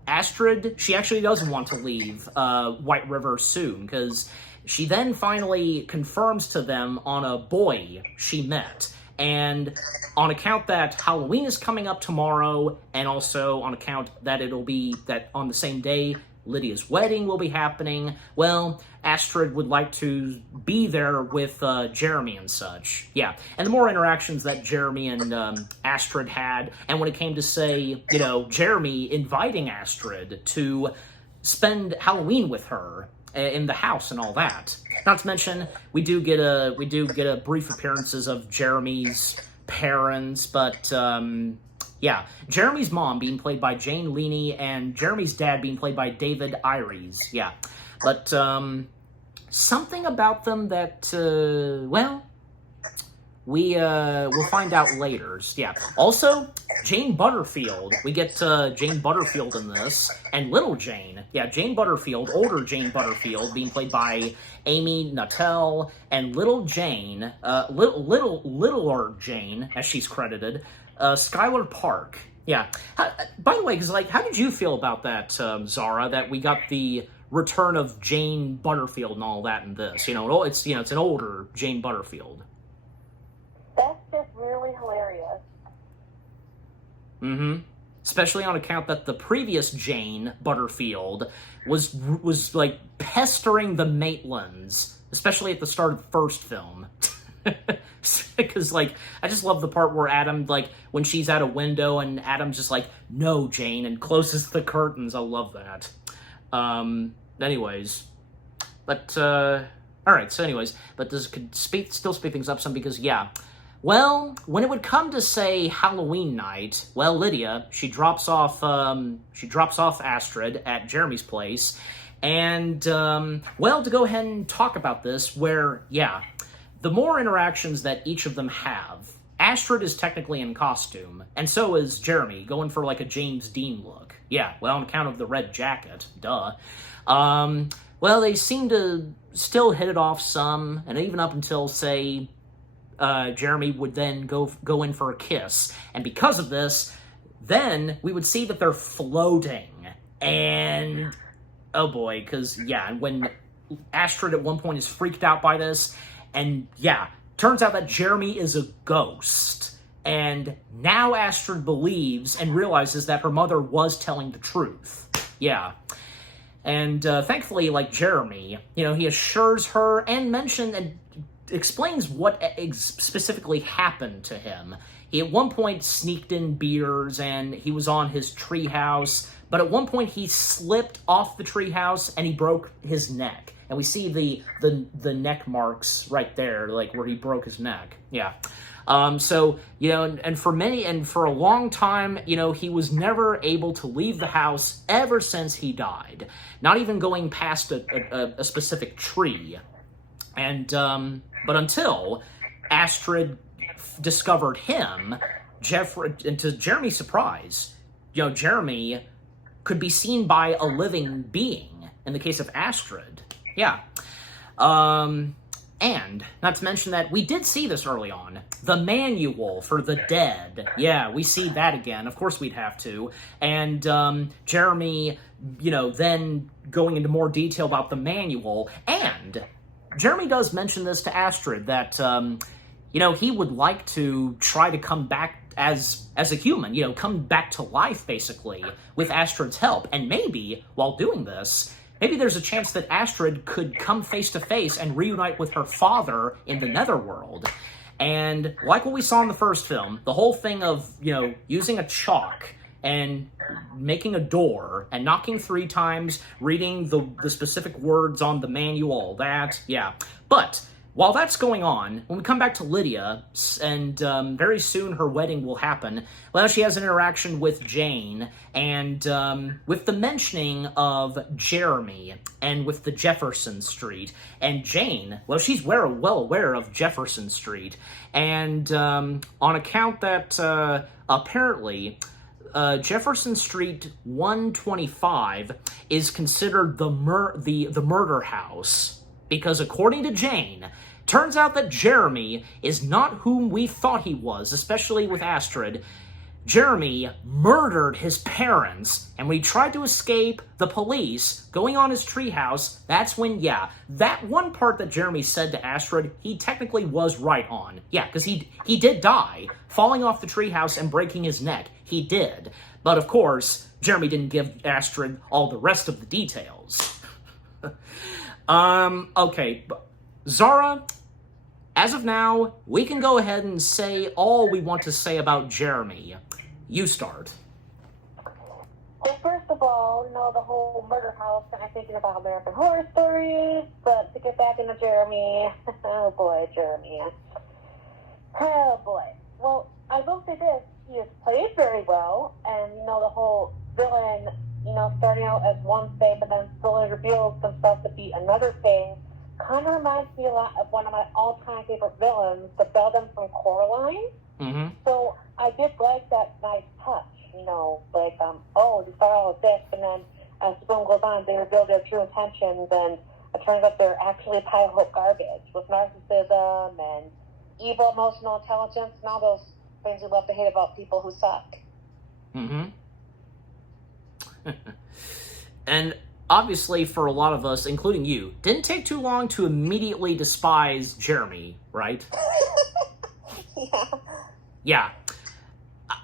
Astrid, she actually doesn't want to leave White River soon, because she then finally confirms to them on a boy she met. And on account that Halloween is coming up tomorrow, and also on account that it'll be that on the same day Lydia's wedding will be happening, well, Astrid would like to be there with Jeremy and such. Yeah, and the more interactions that Jeremy and Astrid had, and when it came to say, Jeremy inviting Astrid to spend Halloween with her in the house and all that. Not to mention, we do get a brief appearances of Jeremy's parents, but yeah, Jeremy's mom being played by Jane Leaney, and Jeremy's dad being played by David Iries. Yeah, but something about them that we'll find out later. Yeah. Also, Jane Butterfield. We get Jane Butterfield in this, and Little Jane. Yeah, Jane Butterfield, older Jane Butterfield, being played by Amy Nuttall, and Little Jane, littler Jane, as she's credited, Skylar Park. Yeah. By the way, how did you feel about that, Zara? That we got the return of Jane Butterfield and all that in this. It's an older Jane Butterfield. That's just really hilarious. Mm-hmm. Especially on account that the previous Jane Butterfield was like pestering the Maitlands, especially at the start of the first film. Because I just love the part where Adam, when she's at a window and Adam's just like, "No, Jane," and closes the curtains. I love that. Anyways, but alright, so anyways, but this could still speed things up some, because well, when it would come to say Halloween night, well, Lydia, she drops off Astrid at Jeremy's place, and well, to go ahead and talk about this, where the more interactions that each of them have, Astrid is technically in costume, and so is Jeremy, going for a James Dean look. Yeah, well, on account of the red jacket, duh. Well, they seem to still hit it off some, and even up until, say, Jeremy would then go in for a kiss. And because of this, then we would see that they're floating. And, oh boy, because, yeah, when Astrid at one point is freaked out by this, and, yeah, turns out that Jeremy is a ghost. And now Astrid believes and realizes that her mother was telling the truth. Yeah. And thankfully, like Jeremy, he assures her and explains what specifically happened to him. He at one point sneaked in beers and he was on his treehouse, but at one point he slipped off the treehouse and he broke his neck. And we see the neck marks right there, like where he broke his neck. Yeah. So, and for a long time, he was never able to leave the house ever since he died. Not even going past a specific tree. And, but until Astrid discovered him, and to Jeremy's surprise, Jeremy could be seen by a living being, in the case of Astrid. Yeah. And, not to mention that we did see this early on, the manual for the dead. Yeah, we see that again. Of course we'd have to. And Jeremy, then going into more detail about the manual. And Jeremy does mention this to Astrid, that, he would like to try to come back as a human, come back to life, basically, with Astrid's help. And maybe, while doing this, maybe there's a chance that Astrid could come face-to-face and reunite with her father in the Netherworld. And like what we saw in the first film, the whole thing of, using a chalk and making a door and knocking 3 times, reading the specific words on the manual, that, yeah. But while that's going on, when we come back to Lydia, and very soon her wedding will happen, well, she has an interaction with Jane, and with the mentioning of Jeremy, and with the Jefferson Street. And Jane, well, she's well aware of Jefferson Street, and on account that apparently Jefferson Street 125 is considered the murder house, because according to Jane, turns out that Jeremy is not whom we thought he was, especially with Astrid. Jeremy murdered his parents, and when he tried to escape the police, going on his treehouse, that's when, yeah, that one part that Jeremy said to Astrid, he technically was right on. Yeah, because he did die, falling off the treehouse and breaking his neck. He did. But of course, Jeremy didn't give Astrid all the rest of the details. Okay, Zara, as of now, we can go ahead and say all we want to say about Jeremy. You start. Well, first of all, the whole murder house, and I'm thinking about American Horror Stories, but to get back into Jeremy, oh boy, Jeremy. Oh boy. Well, I will say this, he is played very well, and, the whole villain, starting out as one thing, but then slowly reveals themselves to be another thing, kind of reminds me a lot of one of my all-time favorite villains, the Belden from Coraline. Mm-hmm. So I did like that nice touch, they start out with this, and then as the film goes on, they reveal their true intentions, and it turns out they're actually a pile of garbage with narcissism and evil emotional intelligence and all those things we love to hate about people who suck. Mm-hmm. And obviously, for a lot of us, including you, didn't take too long to immediately despise Jeremy, right? Yeah. Yeah.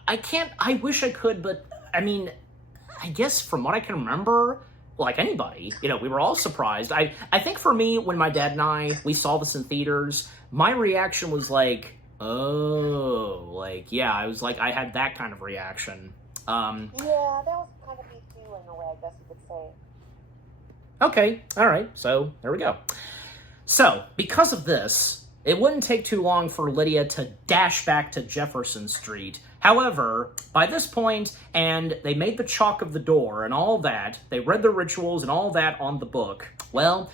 I wish I could, but, I guess from what I can remember, like anybody, we were all surprised. I think for me, when my dad and we saw this in theaters, my reaction was like, oh, I was like, I had that kind of reaction. Yeah, that was kind of me too, in a way, I guess you could say. Okay, alright, so there we go. So, because of this, it wouldn't take too long for Lydia to dash back to Jefferson Street. However, by this point, and they made the chalk of the door and all that, they read the rituals and all that on the book, well,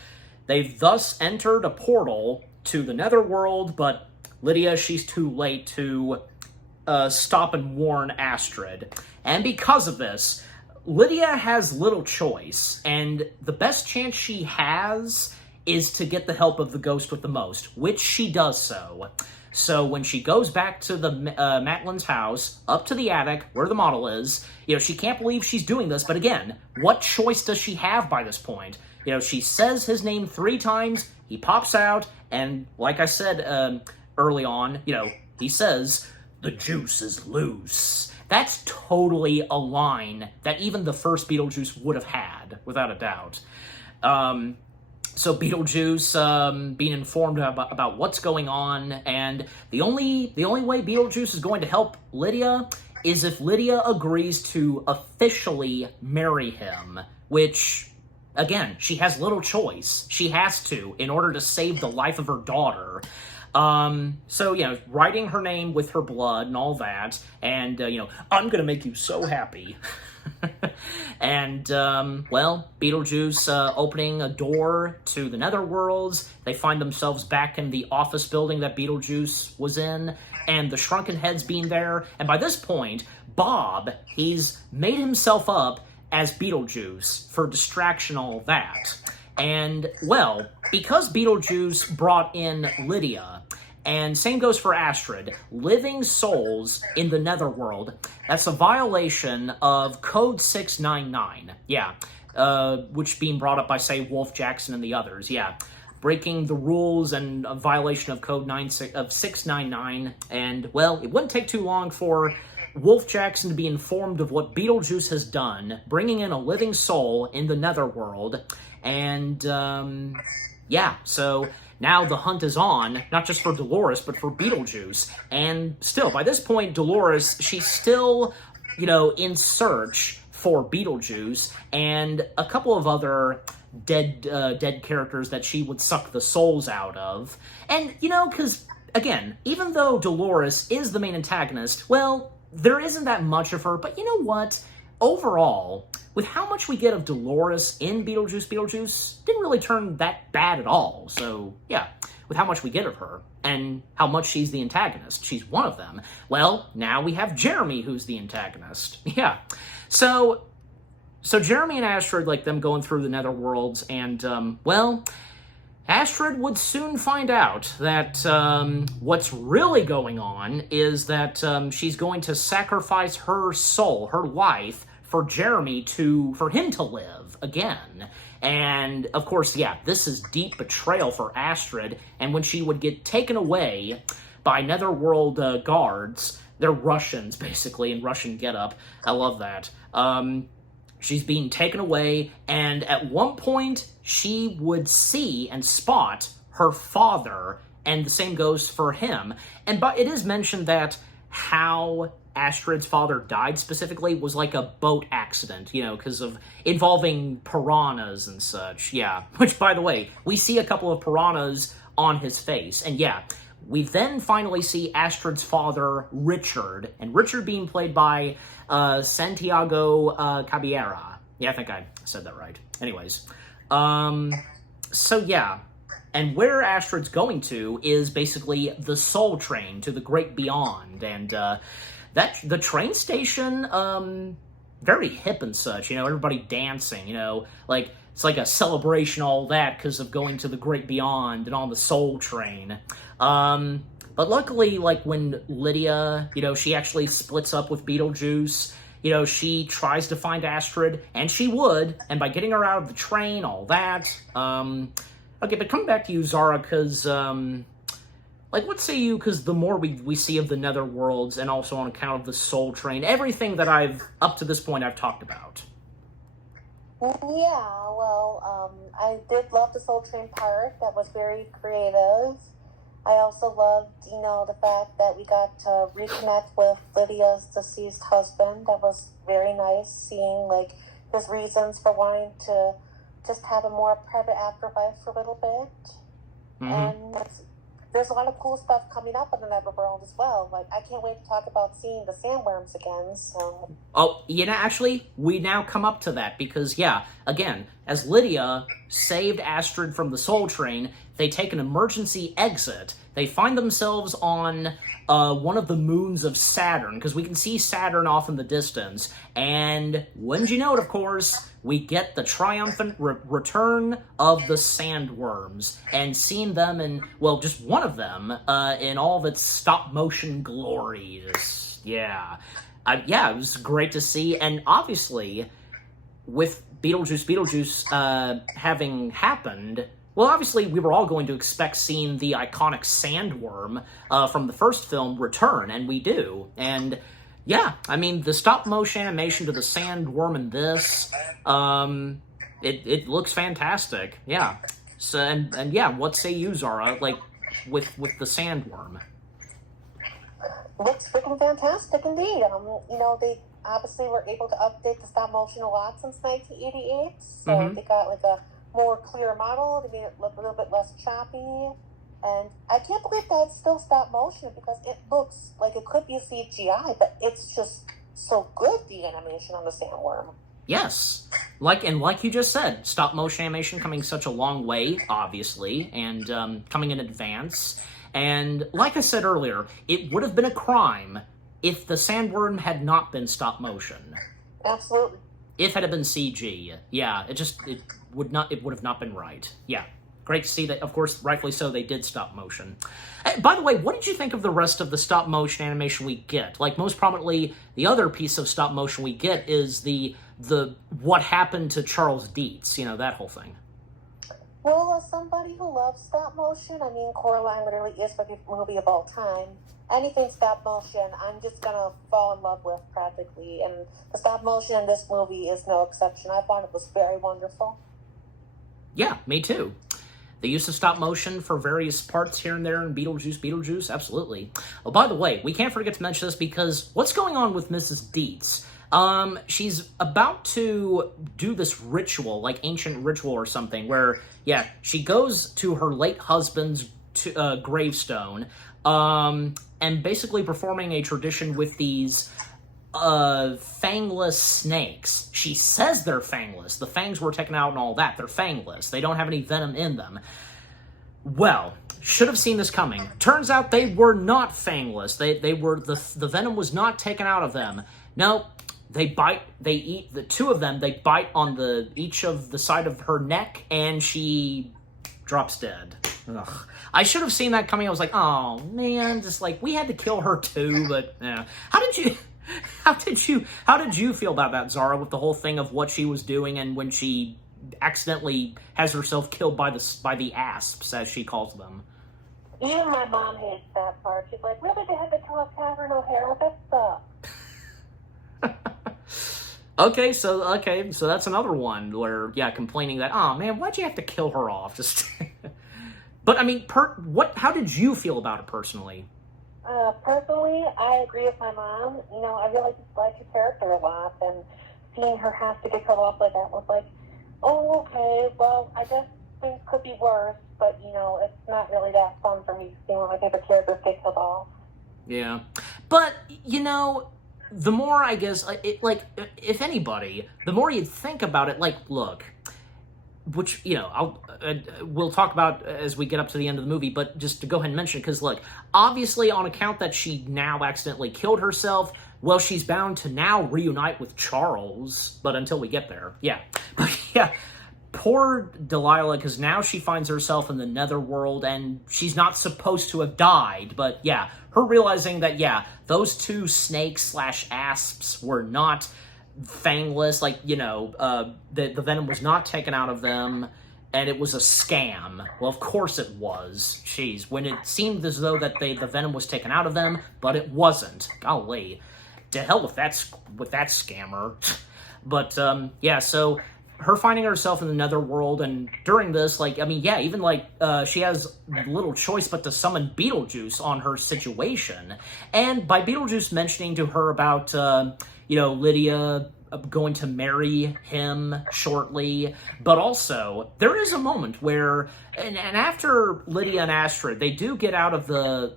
they've thus entered a portal to the Netherworld, but Lydia, she's too late to stop and warn Astrid. And because of this, Lydia has little choice, and the best chance she has is to get the help of the ghost with the most, which she does so. So when she goes back to the Matlin's house, up to the attic where the model is, she can't believe she's doing this. But again, what choice does she have by this point? She says his name 3 times, he pops out, and like I said early on, he says, "The juice is loose." That's totally a line that even the first Beetlejuice would have had, without a doubt. So Beetlejuice being informed about what's going on, and the only way Beetlejuice is going to help Lydia is if Lydia agrees to officially marry him, which, again, she has little choice. She has to, in order to save the life of her daughter. So, writing her name with her blood and all that, and, "I'm gonna make you so happy." And, Beetlejuice opening a door to the Netherworlds. They find themselves back in the office building that Beetlejuice was in, and the Shrunken Head's being there. And by this point, Bob, he's made himself up as Beetlejuice for distraction, all that. And, because Beetlejuice brought in Lydia, and same goes for Astrid, living souls in the Netherworld, that's a violation of Code 699. Yeah, which being brought up by, say, Wolf Jackson and the others. Yeah, breaking the rules and a violation of Code 699. And, it wouldn't take too long for Wolf Jackson to be informed of what Beetlejuice has done, bringing in a living soul in the Netherworld. And, so now the hunt is on, not just for Dolores, but for Beetlejuice. And still, by this point, Dolores, she's still, in search for Beetlejuice and a couple of other dead characters that she would suck the souls out of. And, because, again, even though Dolores is the main antagonist, there isn't that much of her, but you know what? Overall, with how much we get of Dolores in Beetlejuice didn't really turn that bad at all. So, yeah, with how much we get of her, and how much she's the antagonist, she's one of them, now we have Jeremy, who's the antagonist. Yeah. So Jeremy and Astrid, them going through the Netherworlds, and, Astrid would soon find out that what's really going on is that she's going to sacrifice her soul, her life, for Jeremy for him to live again. And, of course, this is deep betrayal for Astrid, and when she would get taken away by Netherworld guards, they're Russians, basically, in Russian getup. I love that. She's being taken away, and at one point, she would see and spot her father, and the same goes for him. But it is mentioned that how Astrid's father died specifically was like a boat accident, because of involving piranhas and such. Yeah, which, by the way, we see a couple of piranhas on his face. And we then finally see Astrid's father, Richard, and Richard being played by Santiago Caballera. Yeah, I think I said that right. Anyways, and where Astrid's going to is basically the Soul Train to the Great Beyond, and the train station, very hip and such, everybody dancing, it's like a celebration, all that, because of going to the Great Beyond and on the Soul Train. But luckily, when Lydia, she actually splits up with Beetlejuice, she tries to find Astrid, and she would, and by getting her out of the train, all that. Okay, but coming back to you, Zara, because, what say you, because the more we see of the Netherworlds, and also on account of the Soul Train, everything that up to this point, I've talked about. Yeah, I did love the Soul Train part. That was very creative. I also loved, the fact that we got to reconnect with Lydia's deceased husband. That was very nice, seeing, his reasons for wanting to just have a more private afterlife for a little bit. Mm-hmm. And there's a lot of cool stuff coming up in the Netherworld as well. I can't wait to talk about seeing the sandworms again, so... Oh, actually, we now come up to that, because, again, as Lydia saved Astrid from the Soul Train, they take an emergency exit. They find themselves on one of the moons of Saturn, because we can see Saturn off in the distance. And wouldn't you know it, of course, we get the triumphant return of the sandworms, and seeing them in, well, just one of them, in all of its stop-motion glories. Yeah. Yeah, it was great to see, and obviously, with Beetlejuice having happened, well, obviously, we were all going to expect seeing the iconic sandworm from the first film return, and we do. And, yeah, I mean, the stop-motion animation to the sandworm in this, it looks fantastic, yeah. So, and yeah, what say you, Zara, like, with the sandworm? Looks freaking fantastic indeed. You know, they obviously were able to update the stop motion a lot since 1988, so they got like a more clear model. They made it look a little bit less choppy, and I can't believe that it's still stop motion, because it looks like it could be CGI, but it's just so good, the animation on the sandworm. Yes, like you just said, stop motion animation coming such a long way, obviously, and coming in advance. And like I said earlier, it would have been a crime if the sandworm had not been stop motion. Absolutely. If it had been CG, yeah, it would have not been right. Yeah, great to see that. Of course, rightfully so, they did stop motion. By the way, what did you think of the rest of the stop motion animation we get? Like, most prominently, the other piece of stop motion we get is the what happened to Charles Dietz. You know, that whole thing. Well, as somebody who loves stop motion, I mean, Coraline literally is my favorite movie of all time. Anything stop motion, I'm just gonna fall in love with practically, and the stop motion in this movie is no exception. I thought it was very wonderful. Yeah, me too. The use of stop motion for various parts here and there in Beetlejuice, absolutely. Oh, by the way, we can't forget to mention this, because what's going on with Mrs. Dietz? She's about to do this ritual, like ancient ritual or something, where, yeah, she goes to her late husband's gravestone, and basically performing a tradition with these fangless snakes. She says they're fangless. The fangs were taken out and all that. They're fangless. They don't have any venom in them. Well, should have seen this coming. Turns out they were not fangless. They were, the venom was not taken out of them. No, they eat, the two of them, they bite on each of the side of her neck, and she drops dead. Ugh. I should have seen that coming. I was like, oh man, just like, we had to kill her too, but yeah. How did you feel about that, Zara, with the whole thing of what she was doing, and when she accidentally has herself killed by the asps, as she calls them? Even my mom hates that part. She's like, really, they had to kill a Catherine O'Hara? That sucks. Okay, so that's another one where, yeah, complaining that, oh man, why'd you have to kill her off? Just, but I mean, how did you feel about it personally? Personally, I agree with my mom. You know, I really just like her character a lot, and seeing her have to get killed off like that was like, oh, okay, well, I guess things could be worse, but, you know, it's not really that fun for me seeing one of my favorite characters get killed off. Yeah, but, you know, the more, I guess, if anybody, the more you think about it, like, look, which, you know, we'll talk about as we get up to the end of the movie, but just to go ahead and mention, because, look, obviously on account that she now accidentally killed herself, well, she's bound to now reunite with Charles, but until we get there, yeah. But, yeah, poor Delilah, because now she finds herself in the netherworld, and she's not supposed to have died, but, yeah, her realizing that, yeah, those two snakes/asps were not fangless, like, you know, the venom was not taken out of them, and it was a scam. Well, of course it was. Jeez, when it seemed as though that the venom was taken out of them, but it wasn't. Golly. To hell with that scammer. But, yeah, so her finding herself in the netherworld, and during this, like, I mean, yeah, even, like, she has little choice but to summon Beetlejuice on her situation. And by Beetlejuice mentioning to her about, you know, Lydia going to marry him shortly, but also, there is a moment where, and after Lydia and Astrid, they do get out of the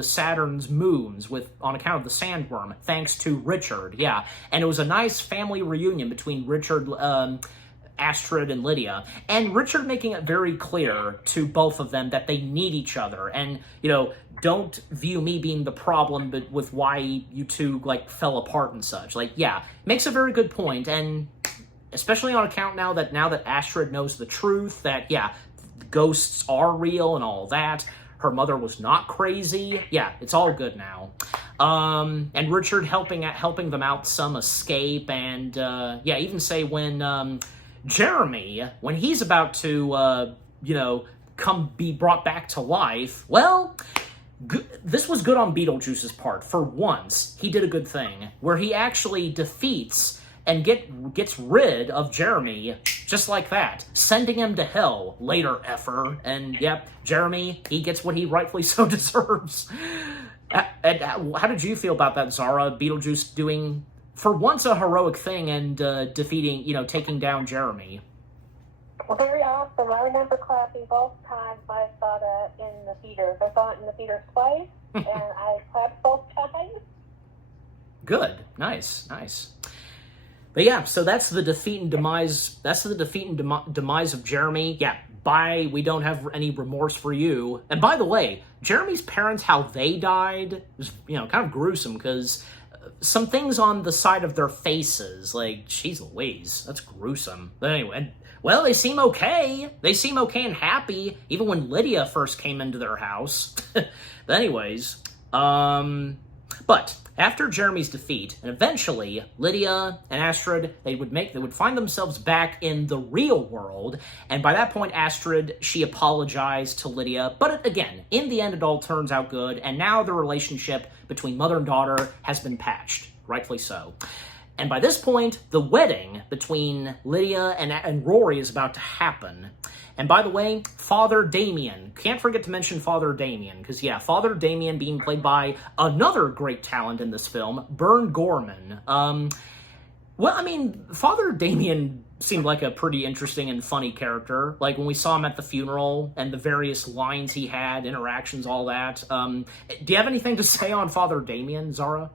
Saturn's moons on account of the sandworm, thanks to Richard, yeah. And it was a nice family reunion between Richard, Astrid and Lydia, and Richard making it very clear to both of them that they need each other, and, you know, don't view me being the problem, but with why you two, like, fell apart and such. Like, yeah, makes a very good point, and especially on account now that Astrid knows the truth, that, yeah, ghosts are real and all that, her mother was not crazy, yeah, it's all good now. And Richard helping them out some escape, and, yeah, even say when, Jeremy, when he's about to, you know, come be brought back to life, well, this was good on Beetlejuice's part. For once, he did a good thing, where he actually defeats and gets rid of Jeremy just like that, sending him to hell later, effer. And, yep, Jeremy, he gets what he rightfully so deserves. And how did you feel about that, Zara? Beetlejuice doing, for once, a heroic thing and defeating, you know, taking down Jeremy. Well, very awesome. I remember clapping both times I saw that in the theaters. I saw it in the theaters twice, and I clapped both times. Good. Nice. But yeah, so that's the defeat and demise. That's the defeat and demise of Jeremy. Yeah, bye. We don't have any remorse for you. And by the way, Jeremy's parents, how they died, was, you know, kind of gruesome, because some things on the side of their faces, like, jeez Louise, that's gruesome. But anyway, well, they seem okay. They seem okay and happy, even when Lydia first came into their house. But anyways, but after Jeremy's defeat, and eventually Lydia and Astrid, they would find themselves back in the real world, and by that point, Astrid, she apologized to Lydia, but again, in the end, it all turns out good, and now the relationship between mother and daughter has been patched, rightfully so. And by this point, the wedding between Lydia and Rory is about to happen. And by the way, Father Damien. Can't forget to mention Father Damien, because, yeah, Father Damien being played by another great talent in this film, Bern Gorman. Well, I mean, Father Damien seemed like a pretty interesting and funny character. Like, when we saw him at the funeral, and the various lines he had, interactions, all that. Do you have anything to say on Father Damien, Zara?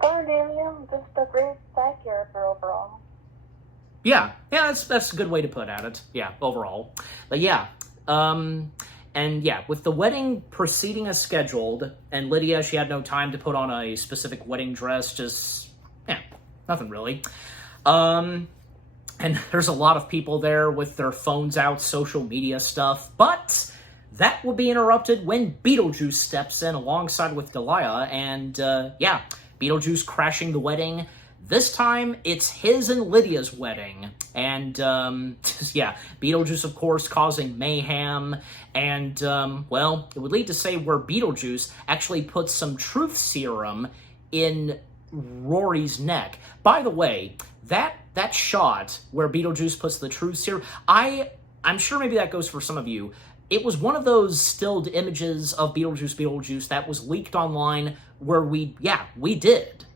Father Damien, just a great side character overall. Yeah, that's a good way to put it. Yeah, overall. But yeah, and yeah, with the wedding proceeding as scheduled, and Lydia, she had no time to put on a specific wedding dress, just, yeah, nothing really. And there's a lot of people there with their phones out, social media stuff, but that will be interrupted when Beetlejuice steps in alongside with Delia, and, yeah, Beetlejuice crashing the wedding. This time, it's his and Lydia's wedding, and, yeah, Beetlejuice, of course, causing mayhem, and, well, it would lead to say where Beetlejuice actually puts some truth serum in Rory's neck. By the way, that shot where Beetlejuice puts the truth serum, I'm sure maybe that goes for some of you. It was one of those stilled images of Beetlejuice that was leaked online where we did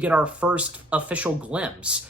get our first official glimpse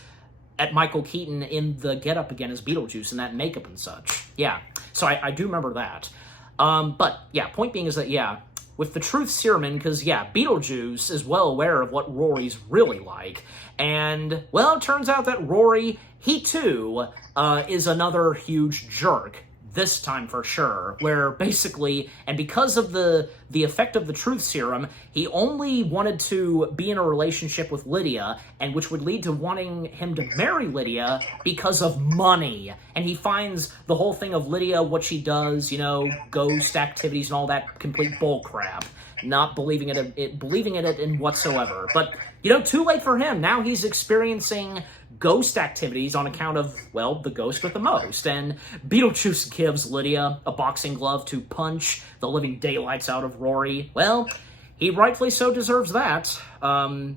at Michael Keaton in the get-up again as Beetlejuice and that makeup and such. Yeah, so I do remember that. But, yeah, point being is that, yeah, with the truth serum in, because, yeah, Beetlejuice is well aware of what Rory's really like. And, well, it turns out that Rory, he too, is another huge jerk. This time for sure, where basically, and because of the effect of the truth serum, he only wanted to be in a relationship with Lydia, and which would lead to wanting him to marry Lydia because of money. And he finds the whole thing of Lydia, what she does, you know, ghost activities and all that complete bullcrap. Not believing in it in whatsoever. But, you know, too late for him. Now he's experiencing ghost activities on account of, well, the ghost with the most. And Beetlejuice gives Lydia a boxing glove to punch the living daylights out of Rory. Well, he rightfully so deserves that. And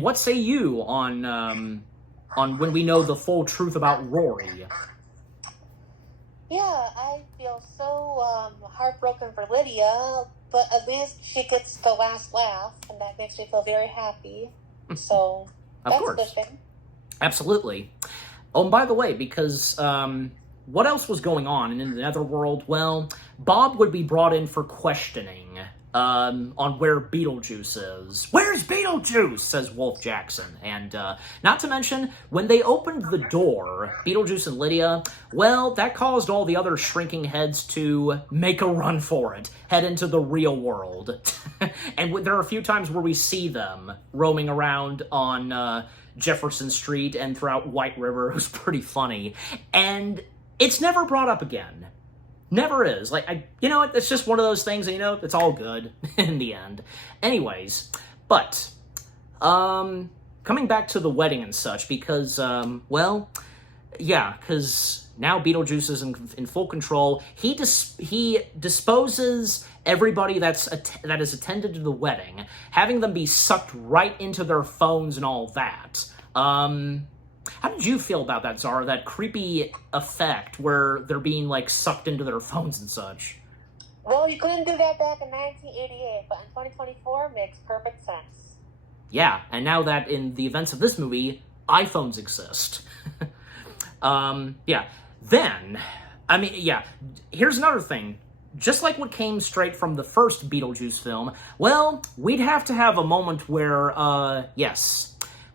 what say you on when we know the full truth about Rory? Yeah, I feel so heartbroken for Lydia, but at least she gets the last laugh, and that makes me feel very happy. So, that's a good thing. Absolutely. Oh, and by the way, because what else was going on in the Netherworld? Well, Bob would be brought in for questioning on where Beetlejuice is. "Where's Beetlejuice?" says Wolf Jackson. And not to mention, when they opened the door, Beetlejuice and Lydia, well, that caused all the other shrinking heads to make a run for it, head into the real world. And there are a few times where we see them roaming around on Jefferson Street and throughout White River. It was pretty funny. And it's never brought up again. Never is. Like, it's just one of those things, and it's all good in the end. Anyways, but, coming back to the wedding and such, because, because now Beetlejuice is in full control. He disposes everybody that is attended to the wedding, having them be sucked right into their phones and all that. How did you feel about that, Zara? That creepy effect where they're being, sucked into their phones and such? Well, you couldn't do that back in 1988, but in 2024, makes perfect sense. Yeah, and now that in the events of this movie, iPhones exist. Here's another thing. Just like what came straight from the first Beetlejuice film, well, we'd have to have a moment where,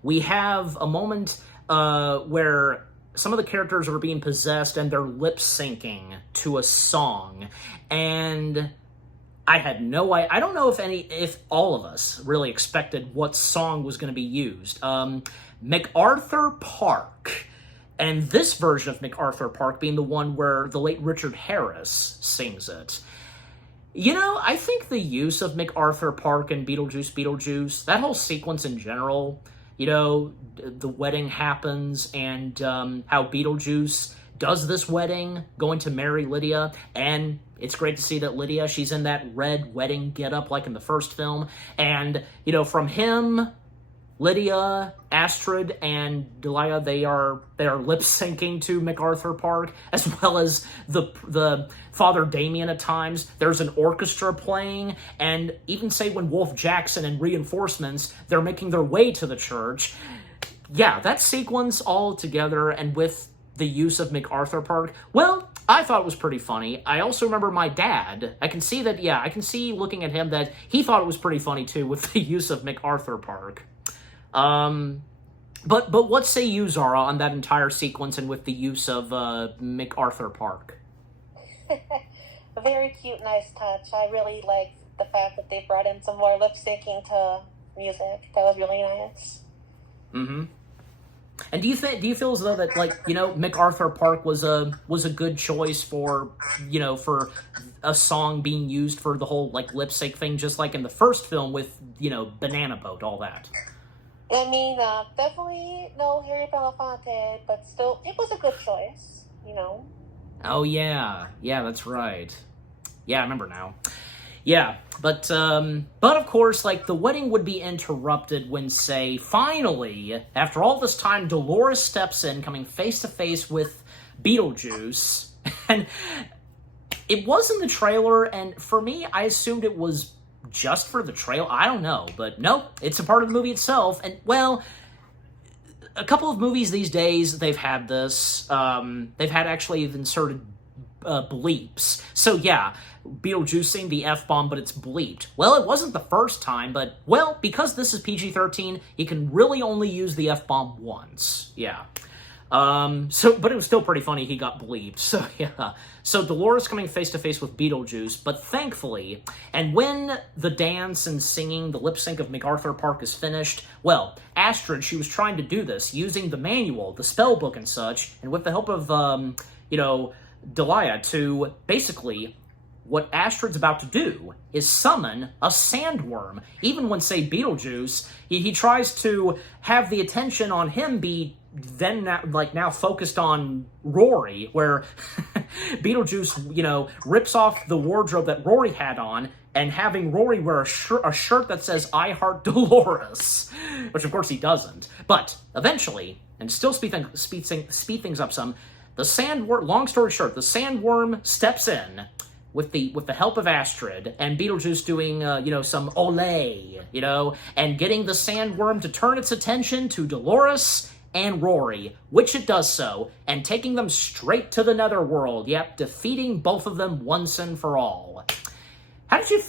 we have a moment where some of the characters are being possessed and they're lip-syncing to a song. And I had I don't know if all of us really expected what song was going to be used. MacArthur Park. And this version of MacArthur Park being the one where the late Richard Harris sings it. I think the use of MacArthur Park and Beetlejuice, that whole sequence in general, the wedding happens and how Beetlejuice does this wedding, going to marry Lydia, and it's great to see that Lydia, she's in that red wedding getup like in the first film, and, from him, Lydia, Astrid, and Delia, they are lip-syncing to MacArthur Park, as well as the Father Damien at times. There's an orchestra playing, and even say when Wolf Jackson and reinforcements, they're making their way to the church. Yeah, that sequence all together, and with the use of MacArthur Park, well, I thought it was pretty funny. I also remember my dad. I can see looking at him that he thought it was pretty funny too with the use of MacArthur Park. But what say you, Zara, on that entire sequence and with the use of MacArthur Park? A very cute, nice touch. I really like the fact that they brought in some more lip syncing to music. That was really nice. Mm-hmm. And do you feel as though that MacArthur Park was a good choice for a song being used for the whole lip sync thing, just like in the first film with Banana Boat, all that? I mean, definitely no Harry Belafonte, but still, it was a good choice, Oh, yeah. Yeah, that's right. Yeah, I remember now. Yeah, but of course, the wedding would be interrupted when, say, finally, after all this time, Dolores steps in, coming face-to-face with Beetlejuice, and it was in the trailer, and for me, I assumed it was just for the trailer. I don't know, but nope, it's a part of the movie itself. And well, a couple of movies these days, they've had this. They've had actually inserted bleeps. So yeah, Beetlejuice saying the F-bomb, but it's bleeped. Well, it wasn't the first time, but well, because this is PG-13, you can really only use the F-bomb once. Yeah. But it was still pretty funny he got bleeped. So yeah. So Dolores coming face to face with Beetlejuice, but thankfully, and when the dance and singing, the lip sync of MacArthur Park is finished, well, Astrid, she was trying to do this using the manual, the spell book and such, and with the help of, Delia to basically, what Astrid's about to do is summon a sandworm. Even when, say, Beetlejuice, he tries to have the attention on him be then now focused on Rory, where Beetlejuice, rips off the wardrobe that Rory had on, and having Rory wear a shirt that says, "I heart Dolores," which of course he doesn't. But eventually, and still speed things up some, the sandworm, long story short, the sandworm steps in with the help of Astrid, and Beetlejuice doing, some ole, and getting the sandworm to turn its attention to Dolores and Rory, which it does so, and taking them straight to the netherworld, defeating both of them once and for all. How did you,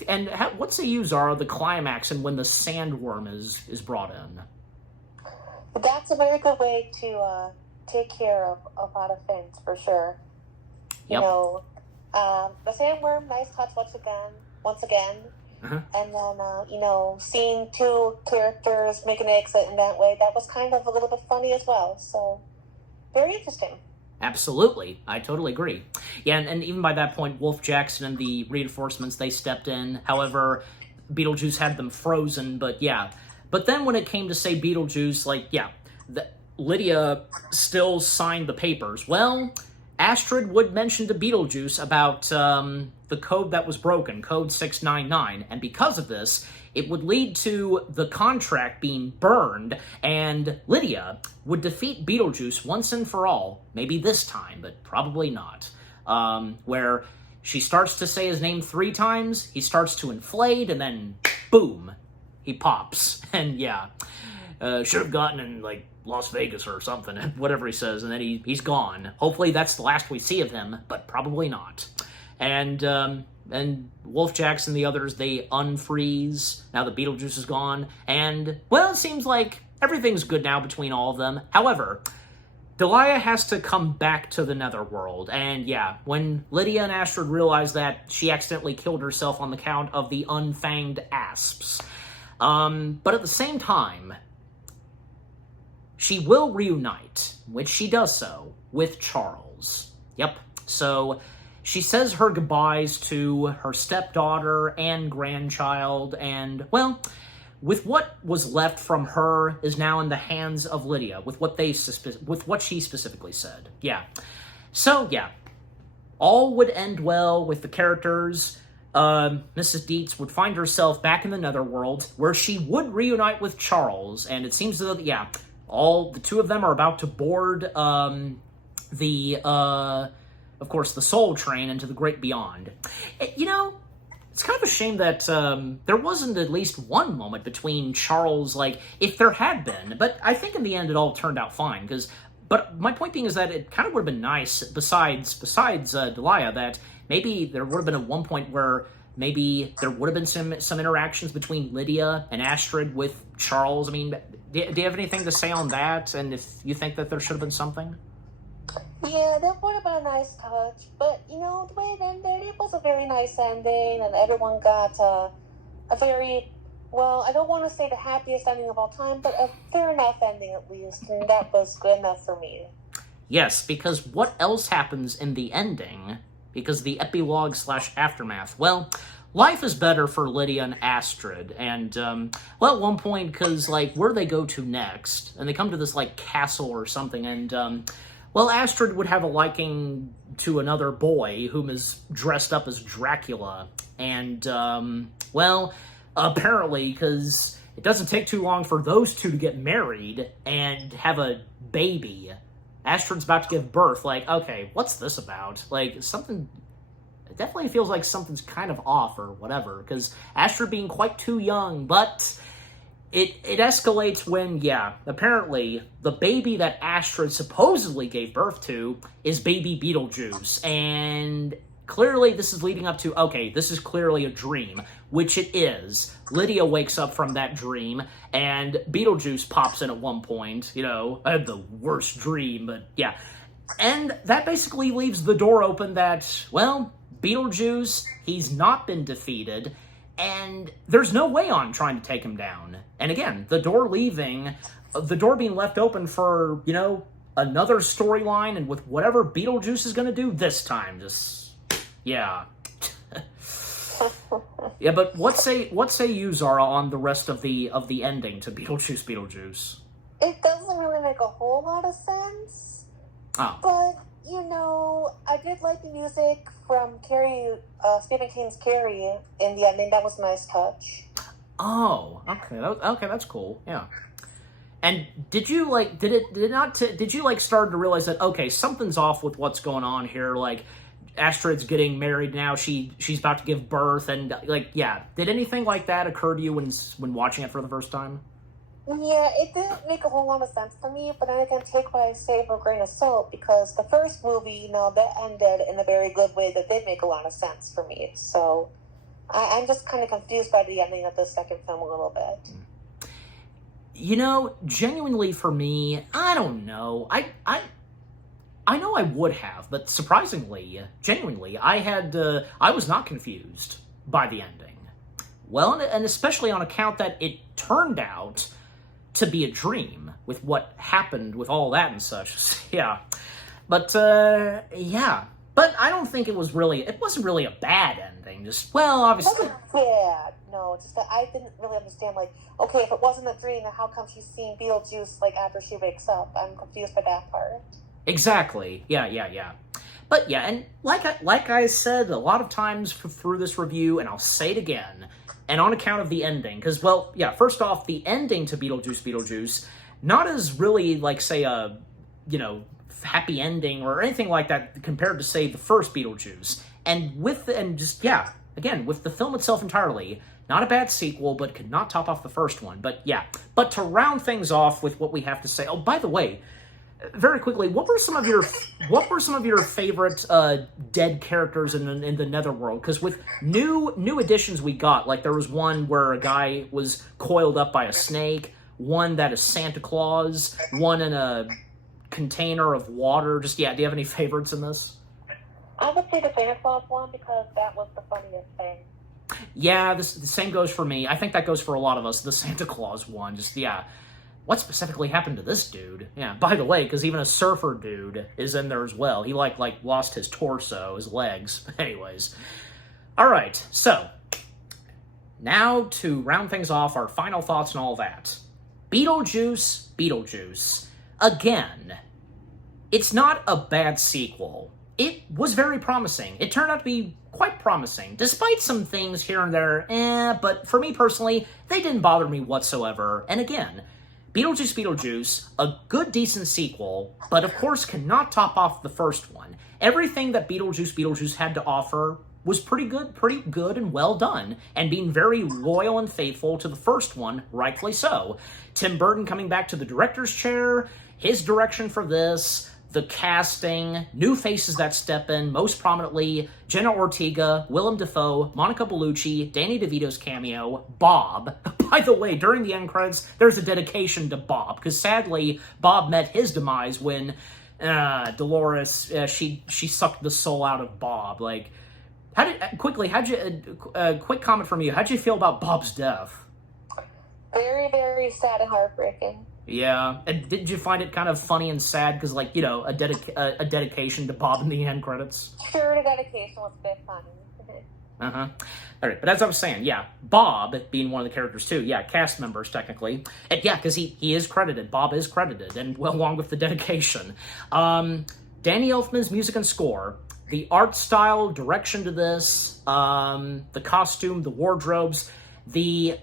what say you, Zara, the climax and when the sandworm is brought in? That's a very good way to take care of a lot of things, for sure. Yep. The sandworm, nice touch once again. Uh-huh. And then, seeing two characters make an exit in that way, that was kind of a little bit funny as well. So, very interesting. Absolutely. I totally agree. Yeah, and even by that point, Wolf Jackson and the reinforcements, they stepped in. However, Beetlejuice had them frozen, but yeah. But then when it came to say Beetlejuice, Lydia still signed the papers. Well, Astrid would mention to Beetlejuice about the code that was broken, code 699, and because of this, it would lead to the contract being burned, and Lydia would defeat Beetlejuice once and for all, maybe this time, but probably not, where she starts to say his name 3 times, he starts to inflate, and then, boom, he pops, and yeah, should have gotten in, Las Vegas or something, whatever he says, and then he's gone. Hopefully that's the last we see of him, but probably not. And Wolf Jackson and the others, they unfreeze, now that Beetlejuice is gone, and, well, it seems like everything's good now between all of them. However, Delia has to come back to the Netherworld, and yeah, when Lydia and Astrid realize that she accidentally killed herself on the count of the unfanged asps. But at the same time, she will reunite, which she does so, with Charles. Yep, so she says her goodbyes to her stepdaughter and grandchild, and, well, with what was left from her is now in the hands of Lydia, with what she specifically said. Yeah. So, yeah. All would end well with the characters. Mrs. Dietz would find herself back in the Netherworld, where she would reunite with Charles, and it seems that, yeah, the 2 of them are about to board, of course, the Soul Train into the Great Beyond. It's kind of a shame that there wasn't at least one moment between Charles, if there had been, but I think in the end it all turned out fine, but my point being is that it kind of would have been nice, besides Delia, that maybe there would have been at one point where maybe there would have been some interactions between Lydia and Astrid with Charles. I mean, do you have anything to say on that, and if you think that there should have been something? Yeah, that would have been a nice touch, but, the way it ended, it was a very nice ending, and everyone got a very, well, I don't want to say the happiest ending of all time, but a fair enough ending at least, and that was good enough for me. Yes, because what else happens in the ending, because the epilogue/aftermath, well, life is better for Lydia and Astrid, and, well, at one point, because, where do they go to next? And they come to this, castle or something, and, well, Astrid would have a liking to another boy whom is dressed up as Dracula. And, well, apparently, because it doesn't take too long for those 2 to get married and have a baby. Astrid's about to give birth. Okay, what's this about? Something... It definitely feels like something's kind of off or whatever, because Astrid being quite too young, but... It escalates when, yeah, apparently the baby that Astrid supposedly gave birth to is baby Beetlejuice, and clearly this is leading up to, okay, this is clearly a dream, which it is. Lydia wakes up from that dream, and Beetlejuice pops in at one point, I had the worst dream, but yeah. And that basically leaves the door open that, well, Beetlejuice, he's not been defeated, and there's no way on trying to take him down. And again, the door being left open for, another storyline, and with whatever Beetlejuice is going to do this time, just, yeah. Yeah, but what say you, Zara, on the rest of the ending to Beetlejuice? It doesn't really make a whole lot of sense. Oh. But, I did like the music from Stephen King's Carrie in the ending. That was a nice touch. Oh, okay. Okay, that's cool. Yeah. And did you start to realize that, okay, something's off with what's going on here? Astrid's getting married now. She's about to give birth, and yeah. Did anything like that occur to you when watching it for the first time? Yeah, it didn't make a whole lot of sense to me, but then I can take what I say for a grain of salt, because the first movie, that ended in a very good way that did make a lot of sense for me. So, I'm just kind of confused by the ending of the second film a little bit. You know, genuinely for me, I don't know. I know I would have, but surprisingly, genuinely, I was not confused by the ending. Well, and especially on account that it turned out to be a dream with what happened with all that and such. Yeah. But, yeah. But I don't think it wasn't really a bad ending. Just, well, obviously. It wasn't bad. No, it's just that I didn't really understand, like, okay, if it wasn't a dream, then how come she's seeing Beetlejuice, like, after she wakes up? I'm confused by that part. Exactly. Yeah. But yeah, and like I said a lot of times through this review, and I'll say it again, and on account of the ending, because, well, yeah, first off, the ending to Beetlejuice, not as really, like, say, a, happy ending or anything like that compared to, say, the first Beetlejuice. And with the film itself entirely, not a bad sequel, but could not top off the first one. But yeah, but to round things off with what we have to say, oh, by the way, very quickly, what were some of your favorite dead characters in the Netherworld? Because with new additions we got, like there was one where a guy was coiled up by a snake, one that is Santa Claus, one in a container of water. Just, yeah, do you have any favorites in this? I would say the Santa Claus one because that was the funniest thing. Yeah, the same goes for me. I think that goes for a lot of us. The Santa Claus one, just, yeah. What specifically happened to this dude? Yeah, by the way, because even a surfer dude is in there as well. He, like lost his torso, his legs. Anyways. Alright, so, now to round things off, our final thoughts and all that. Beetlejuice. Again, it's not a bad sequel. It was very promising. It turned out to be quite promising, despite some things here and there, but for me personally, they didn't bother me whatsoever. And again, Beetlejuice, a good, decent sequel, but of course cannot top off the first one. Everything that Beetlejuice had to offer was pretty good and well done, and being very loyal and faithful to the first one, rightfully so. Tim Burton coming back to the director's chair, his direction for this, the casting, new faces that step in, most prominently Jenna Ortega, Willem Dafoe, Monica Bellucci, Danny DeVito's cameo, Bob. By the way, during the end credits, there's a dedication to Bob, because sadly, Bob met his demise when Dolores, she sucked the soul out of Bob. Like, quick comment from you, how'd you feel about Bob's death? Very, very sad and heartbreaking. Yeah, and did you find it kind of funny and sad because, like, a dedication to Bob in the end credits? Sure, the dedication was a bit funny. All right, but as I was saying, yeah, Bob being one of the characters too, yeah, cast members technically, and yeah, because he is credited, Bob is credited, and well, along with the dedication. Danny Elfman's music and score, the art style, direction to this, the costume, the wardrobes, the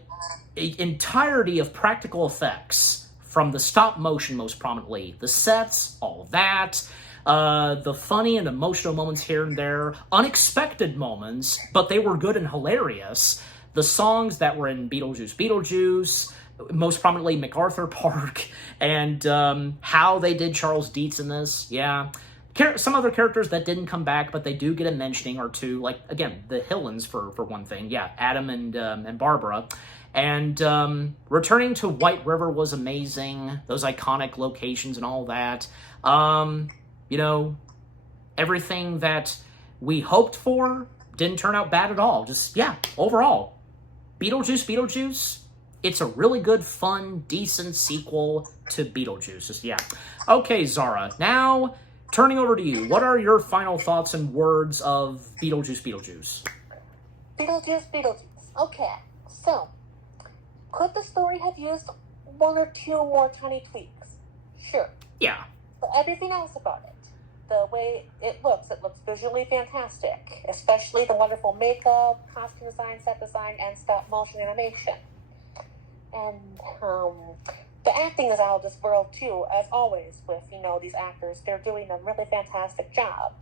entirety of practical effects, from the stop motion most prominently, the sets, all that, the funny and emotional moments here and there, unexpected moments, but they were good and hilarious, the songs that were in Beetlejuice, most prominently MacArthur Park, and how they did Charles Dietz in this, yeah. Some other characters that didn't come back, but they do get a mentioning or two, like, again, the Hillans for one thing, yeah, Adam and Barbara. And returning to White River was amazing. Those iconic locations and all that. Everything that we hoped for didn't turn out bad at all. Just, yeah, overall. Beetlejuice, it's a really good, fun, decent sequel to Beetlejuice. Just, yeah. Okay, Zara, now turning over to you. What are your final thoughts and words of Beetlejuice? Beetlejuice. Okay, so could the story have used one or two more tiny tweaks? Sure. Yeah. But everything else about it, the way it looks visually fantastic, especially the wonderful makeup, costume design, set design, and stop motion animation. And the acting is out of this world too, as always with, these actors. They're doing a really fantastic job.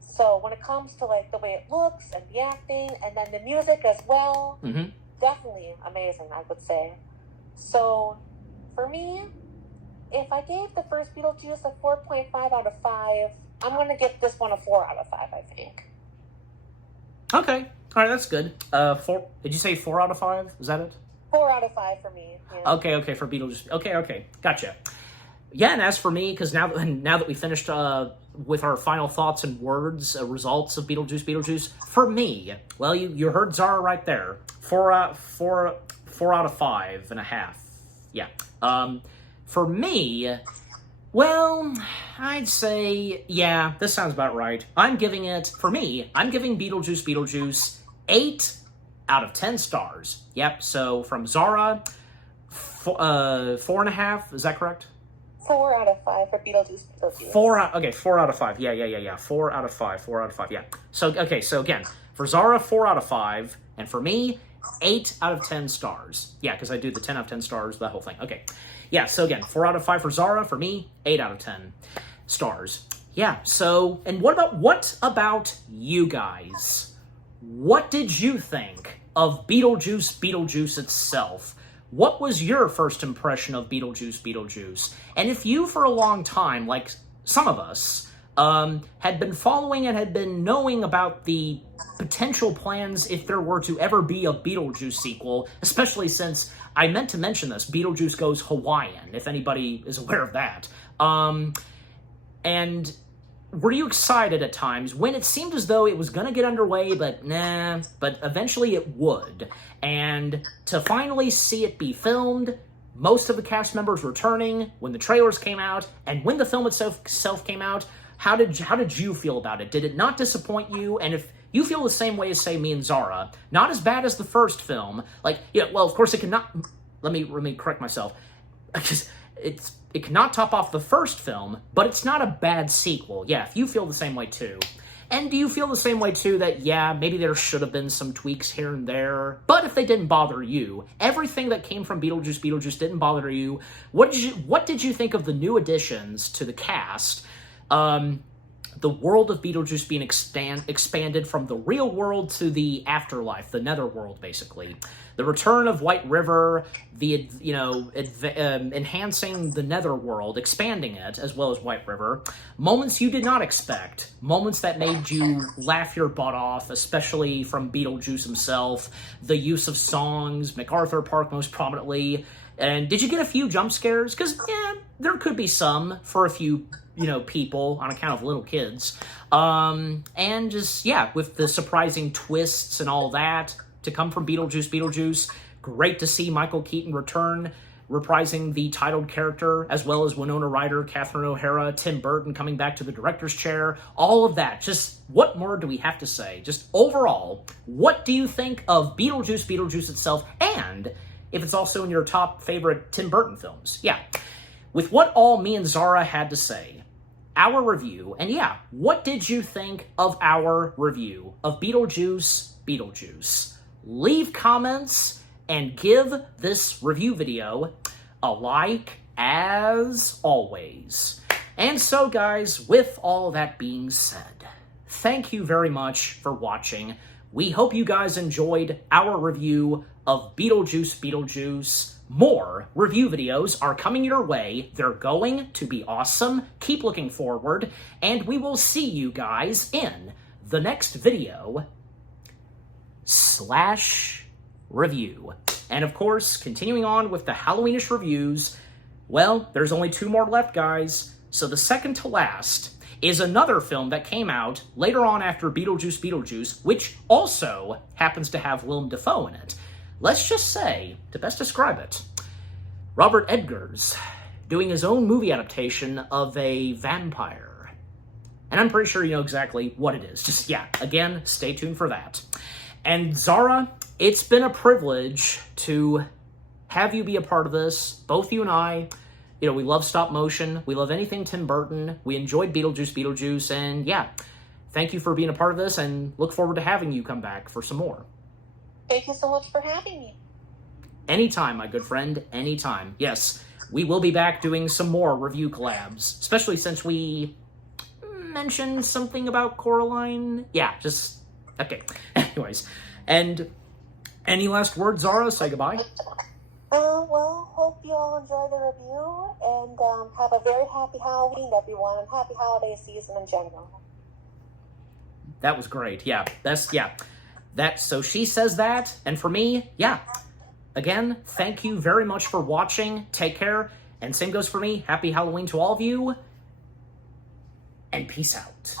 So when it comes to, like, the way it looks and the acting and then the music as well, definitely amazing, I would say. So for me, if I gave the first Beetlejuice a 4.5 out of 5, I'm going to give this one a 4 out of 5, I think. Okay. All right, that's good. Four. Did you say 4 out of 5? Is that it? 4 out of 5 for me. Yeah. Okay, for Beetlejuice. Okay, gotcha. Yeah, and as for me, because now that we finished with our final thoughts and words, results of Beetlejuice, for me, well, you heard Zara right there. 4 out of 5.5. Yeah. For me, well, I'd say, yeah, this sounds about right. I'm giving Beetlejuice 8 out of 10 stars. Yep. So from Zara, 4.5. Is that correct? 4 out of 5 for Beetlejuice. 4 out of 5. Yeah. 4 out of 5. Yeah. So again, for Zara, 4 out of 5, and for me, 8 out of 10 stars. Yeah, because I do the 10 out of 10 stars, that whole thing. Okay. Yeah, so again, 4 out of 5 for Zara, for me, 8 out of 10 stars. Yeah, so, and what about you guys? What did you think of Beetlejuice itself? What was your first impression of Beetlejuice? And if you, for a long time, like some of us, had been following and had been knowing about the potential plans if there were to ever be a Beetlejuice sequel, especially since I meant to mention this, Beetlejuice goes Hawaiian, if anybody is aware of that. And were you excited at times when it seemed as though it was going to get underway, but eventually it would? And to finally see it be filmed, most of the cast members returning, when the trailers came out, and when the film itself came out, how did you feel about it? Did it not disappoint you? And if you feel the same way as, say, me and Zara, not as bad as the first film, like, yeah, well, of course it cannot, let me correct myself, because it cannot top off the first film, but it's not a bad sequel. Yeah, if you feel the same way too. And do you feel the same way too that, yeah, maybe there should have been some tweaks here and there, but if they didn't bother you, everything that came from Beetlejuice didn't bother you, what did you think of the new additions to the cast? The world of Beetlejuice being expanded from the real world to the afterlife, the netherworld, basically. The return of White River, enhancing the netherworld, expanding it, as well as White River. Moments you did not expect. Moments that made you laugh your butt off, especially from Beetlejuice himself. The use of songs, MacArthur Park most prominently. And did you get a few jump scares? Because, yeah, there could be some for a few people on account of little kids. And just, yeah, with the surprising twists and all that to come from Beetlejuice. Great to see Michael Keaton return, reprising the titled character, as well as Winona Ryder, Catherine O'Hara, Tim Burton coming back to the director's chair. All of that. Just, what more do we have to say? Just overall, what do you think of Beetlejuice itself, and if it's also in your top favorite Tim Burton films? Yeah. With what all me and Zara had to say, our review, and yeah, what did you think of our review of Beetlejuice? Leave comments and give this review video a like, as always. And so, guys, with all that being said, thank you very much for watching. We hope you guys enjoyed our review of Beetlejuice. More review videos are coming your way. They're going to be awesome. Keep looking forward, and we will see you guys in the next video / review. And of course, continuing on with the Halloweenish reviews, well, there's only 2 more left, guys. So the second to last is another film that came out later on after Beetlejuice, which also happens to have Willem Dafoe in it. Let's just say, to best describe it, Robert Edgers doing his own movie adaptation of a vampire. And I'm pretty sure you know exactly what it is. Just, yeah, again, stay tuned for that. And Zara, it's been a privilege to have you be a part of this. Both you and I, we love stop motion. We love anything Tim Burton. We enjoyed Beetlejuice, and yeah, thank you for being a part of this, and look forward to having you come back for some more. Thank you so much for having me. Anytime, my good friend, anytime. Yes, we will be back doing some more review collabs, especially since we mentioned something about Coraline. Yeah, just, okay. Anyways, and any last words, Zara? Say goodbye. Well, hope you all enjoy the review, and have a very happy Halloween, everyone, and happy holiday season in general. That was great. Yeah, So she says that, and for me, yeah. Again, thank you very much for watching. Take care, and same goes for me. Happy Halloween to all of you, and peace out.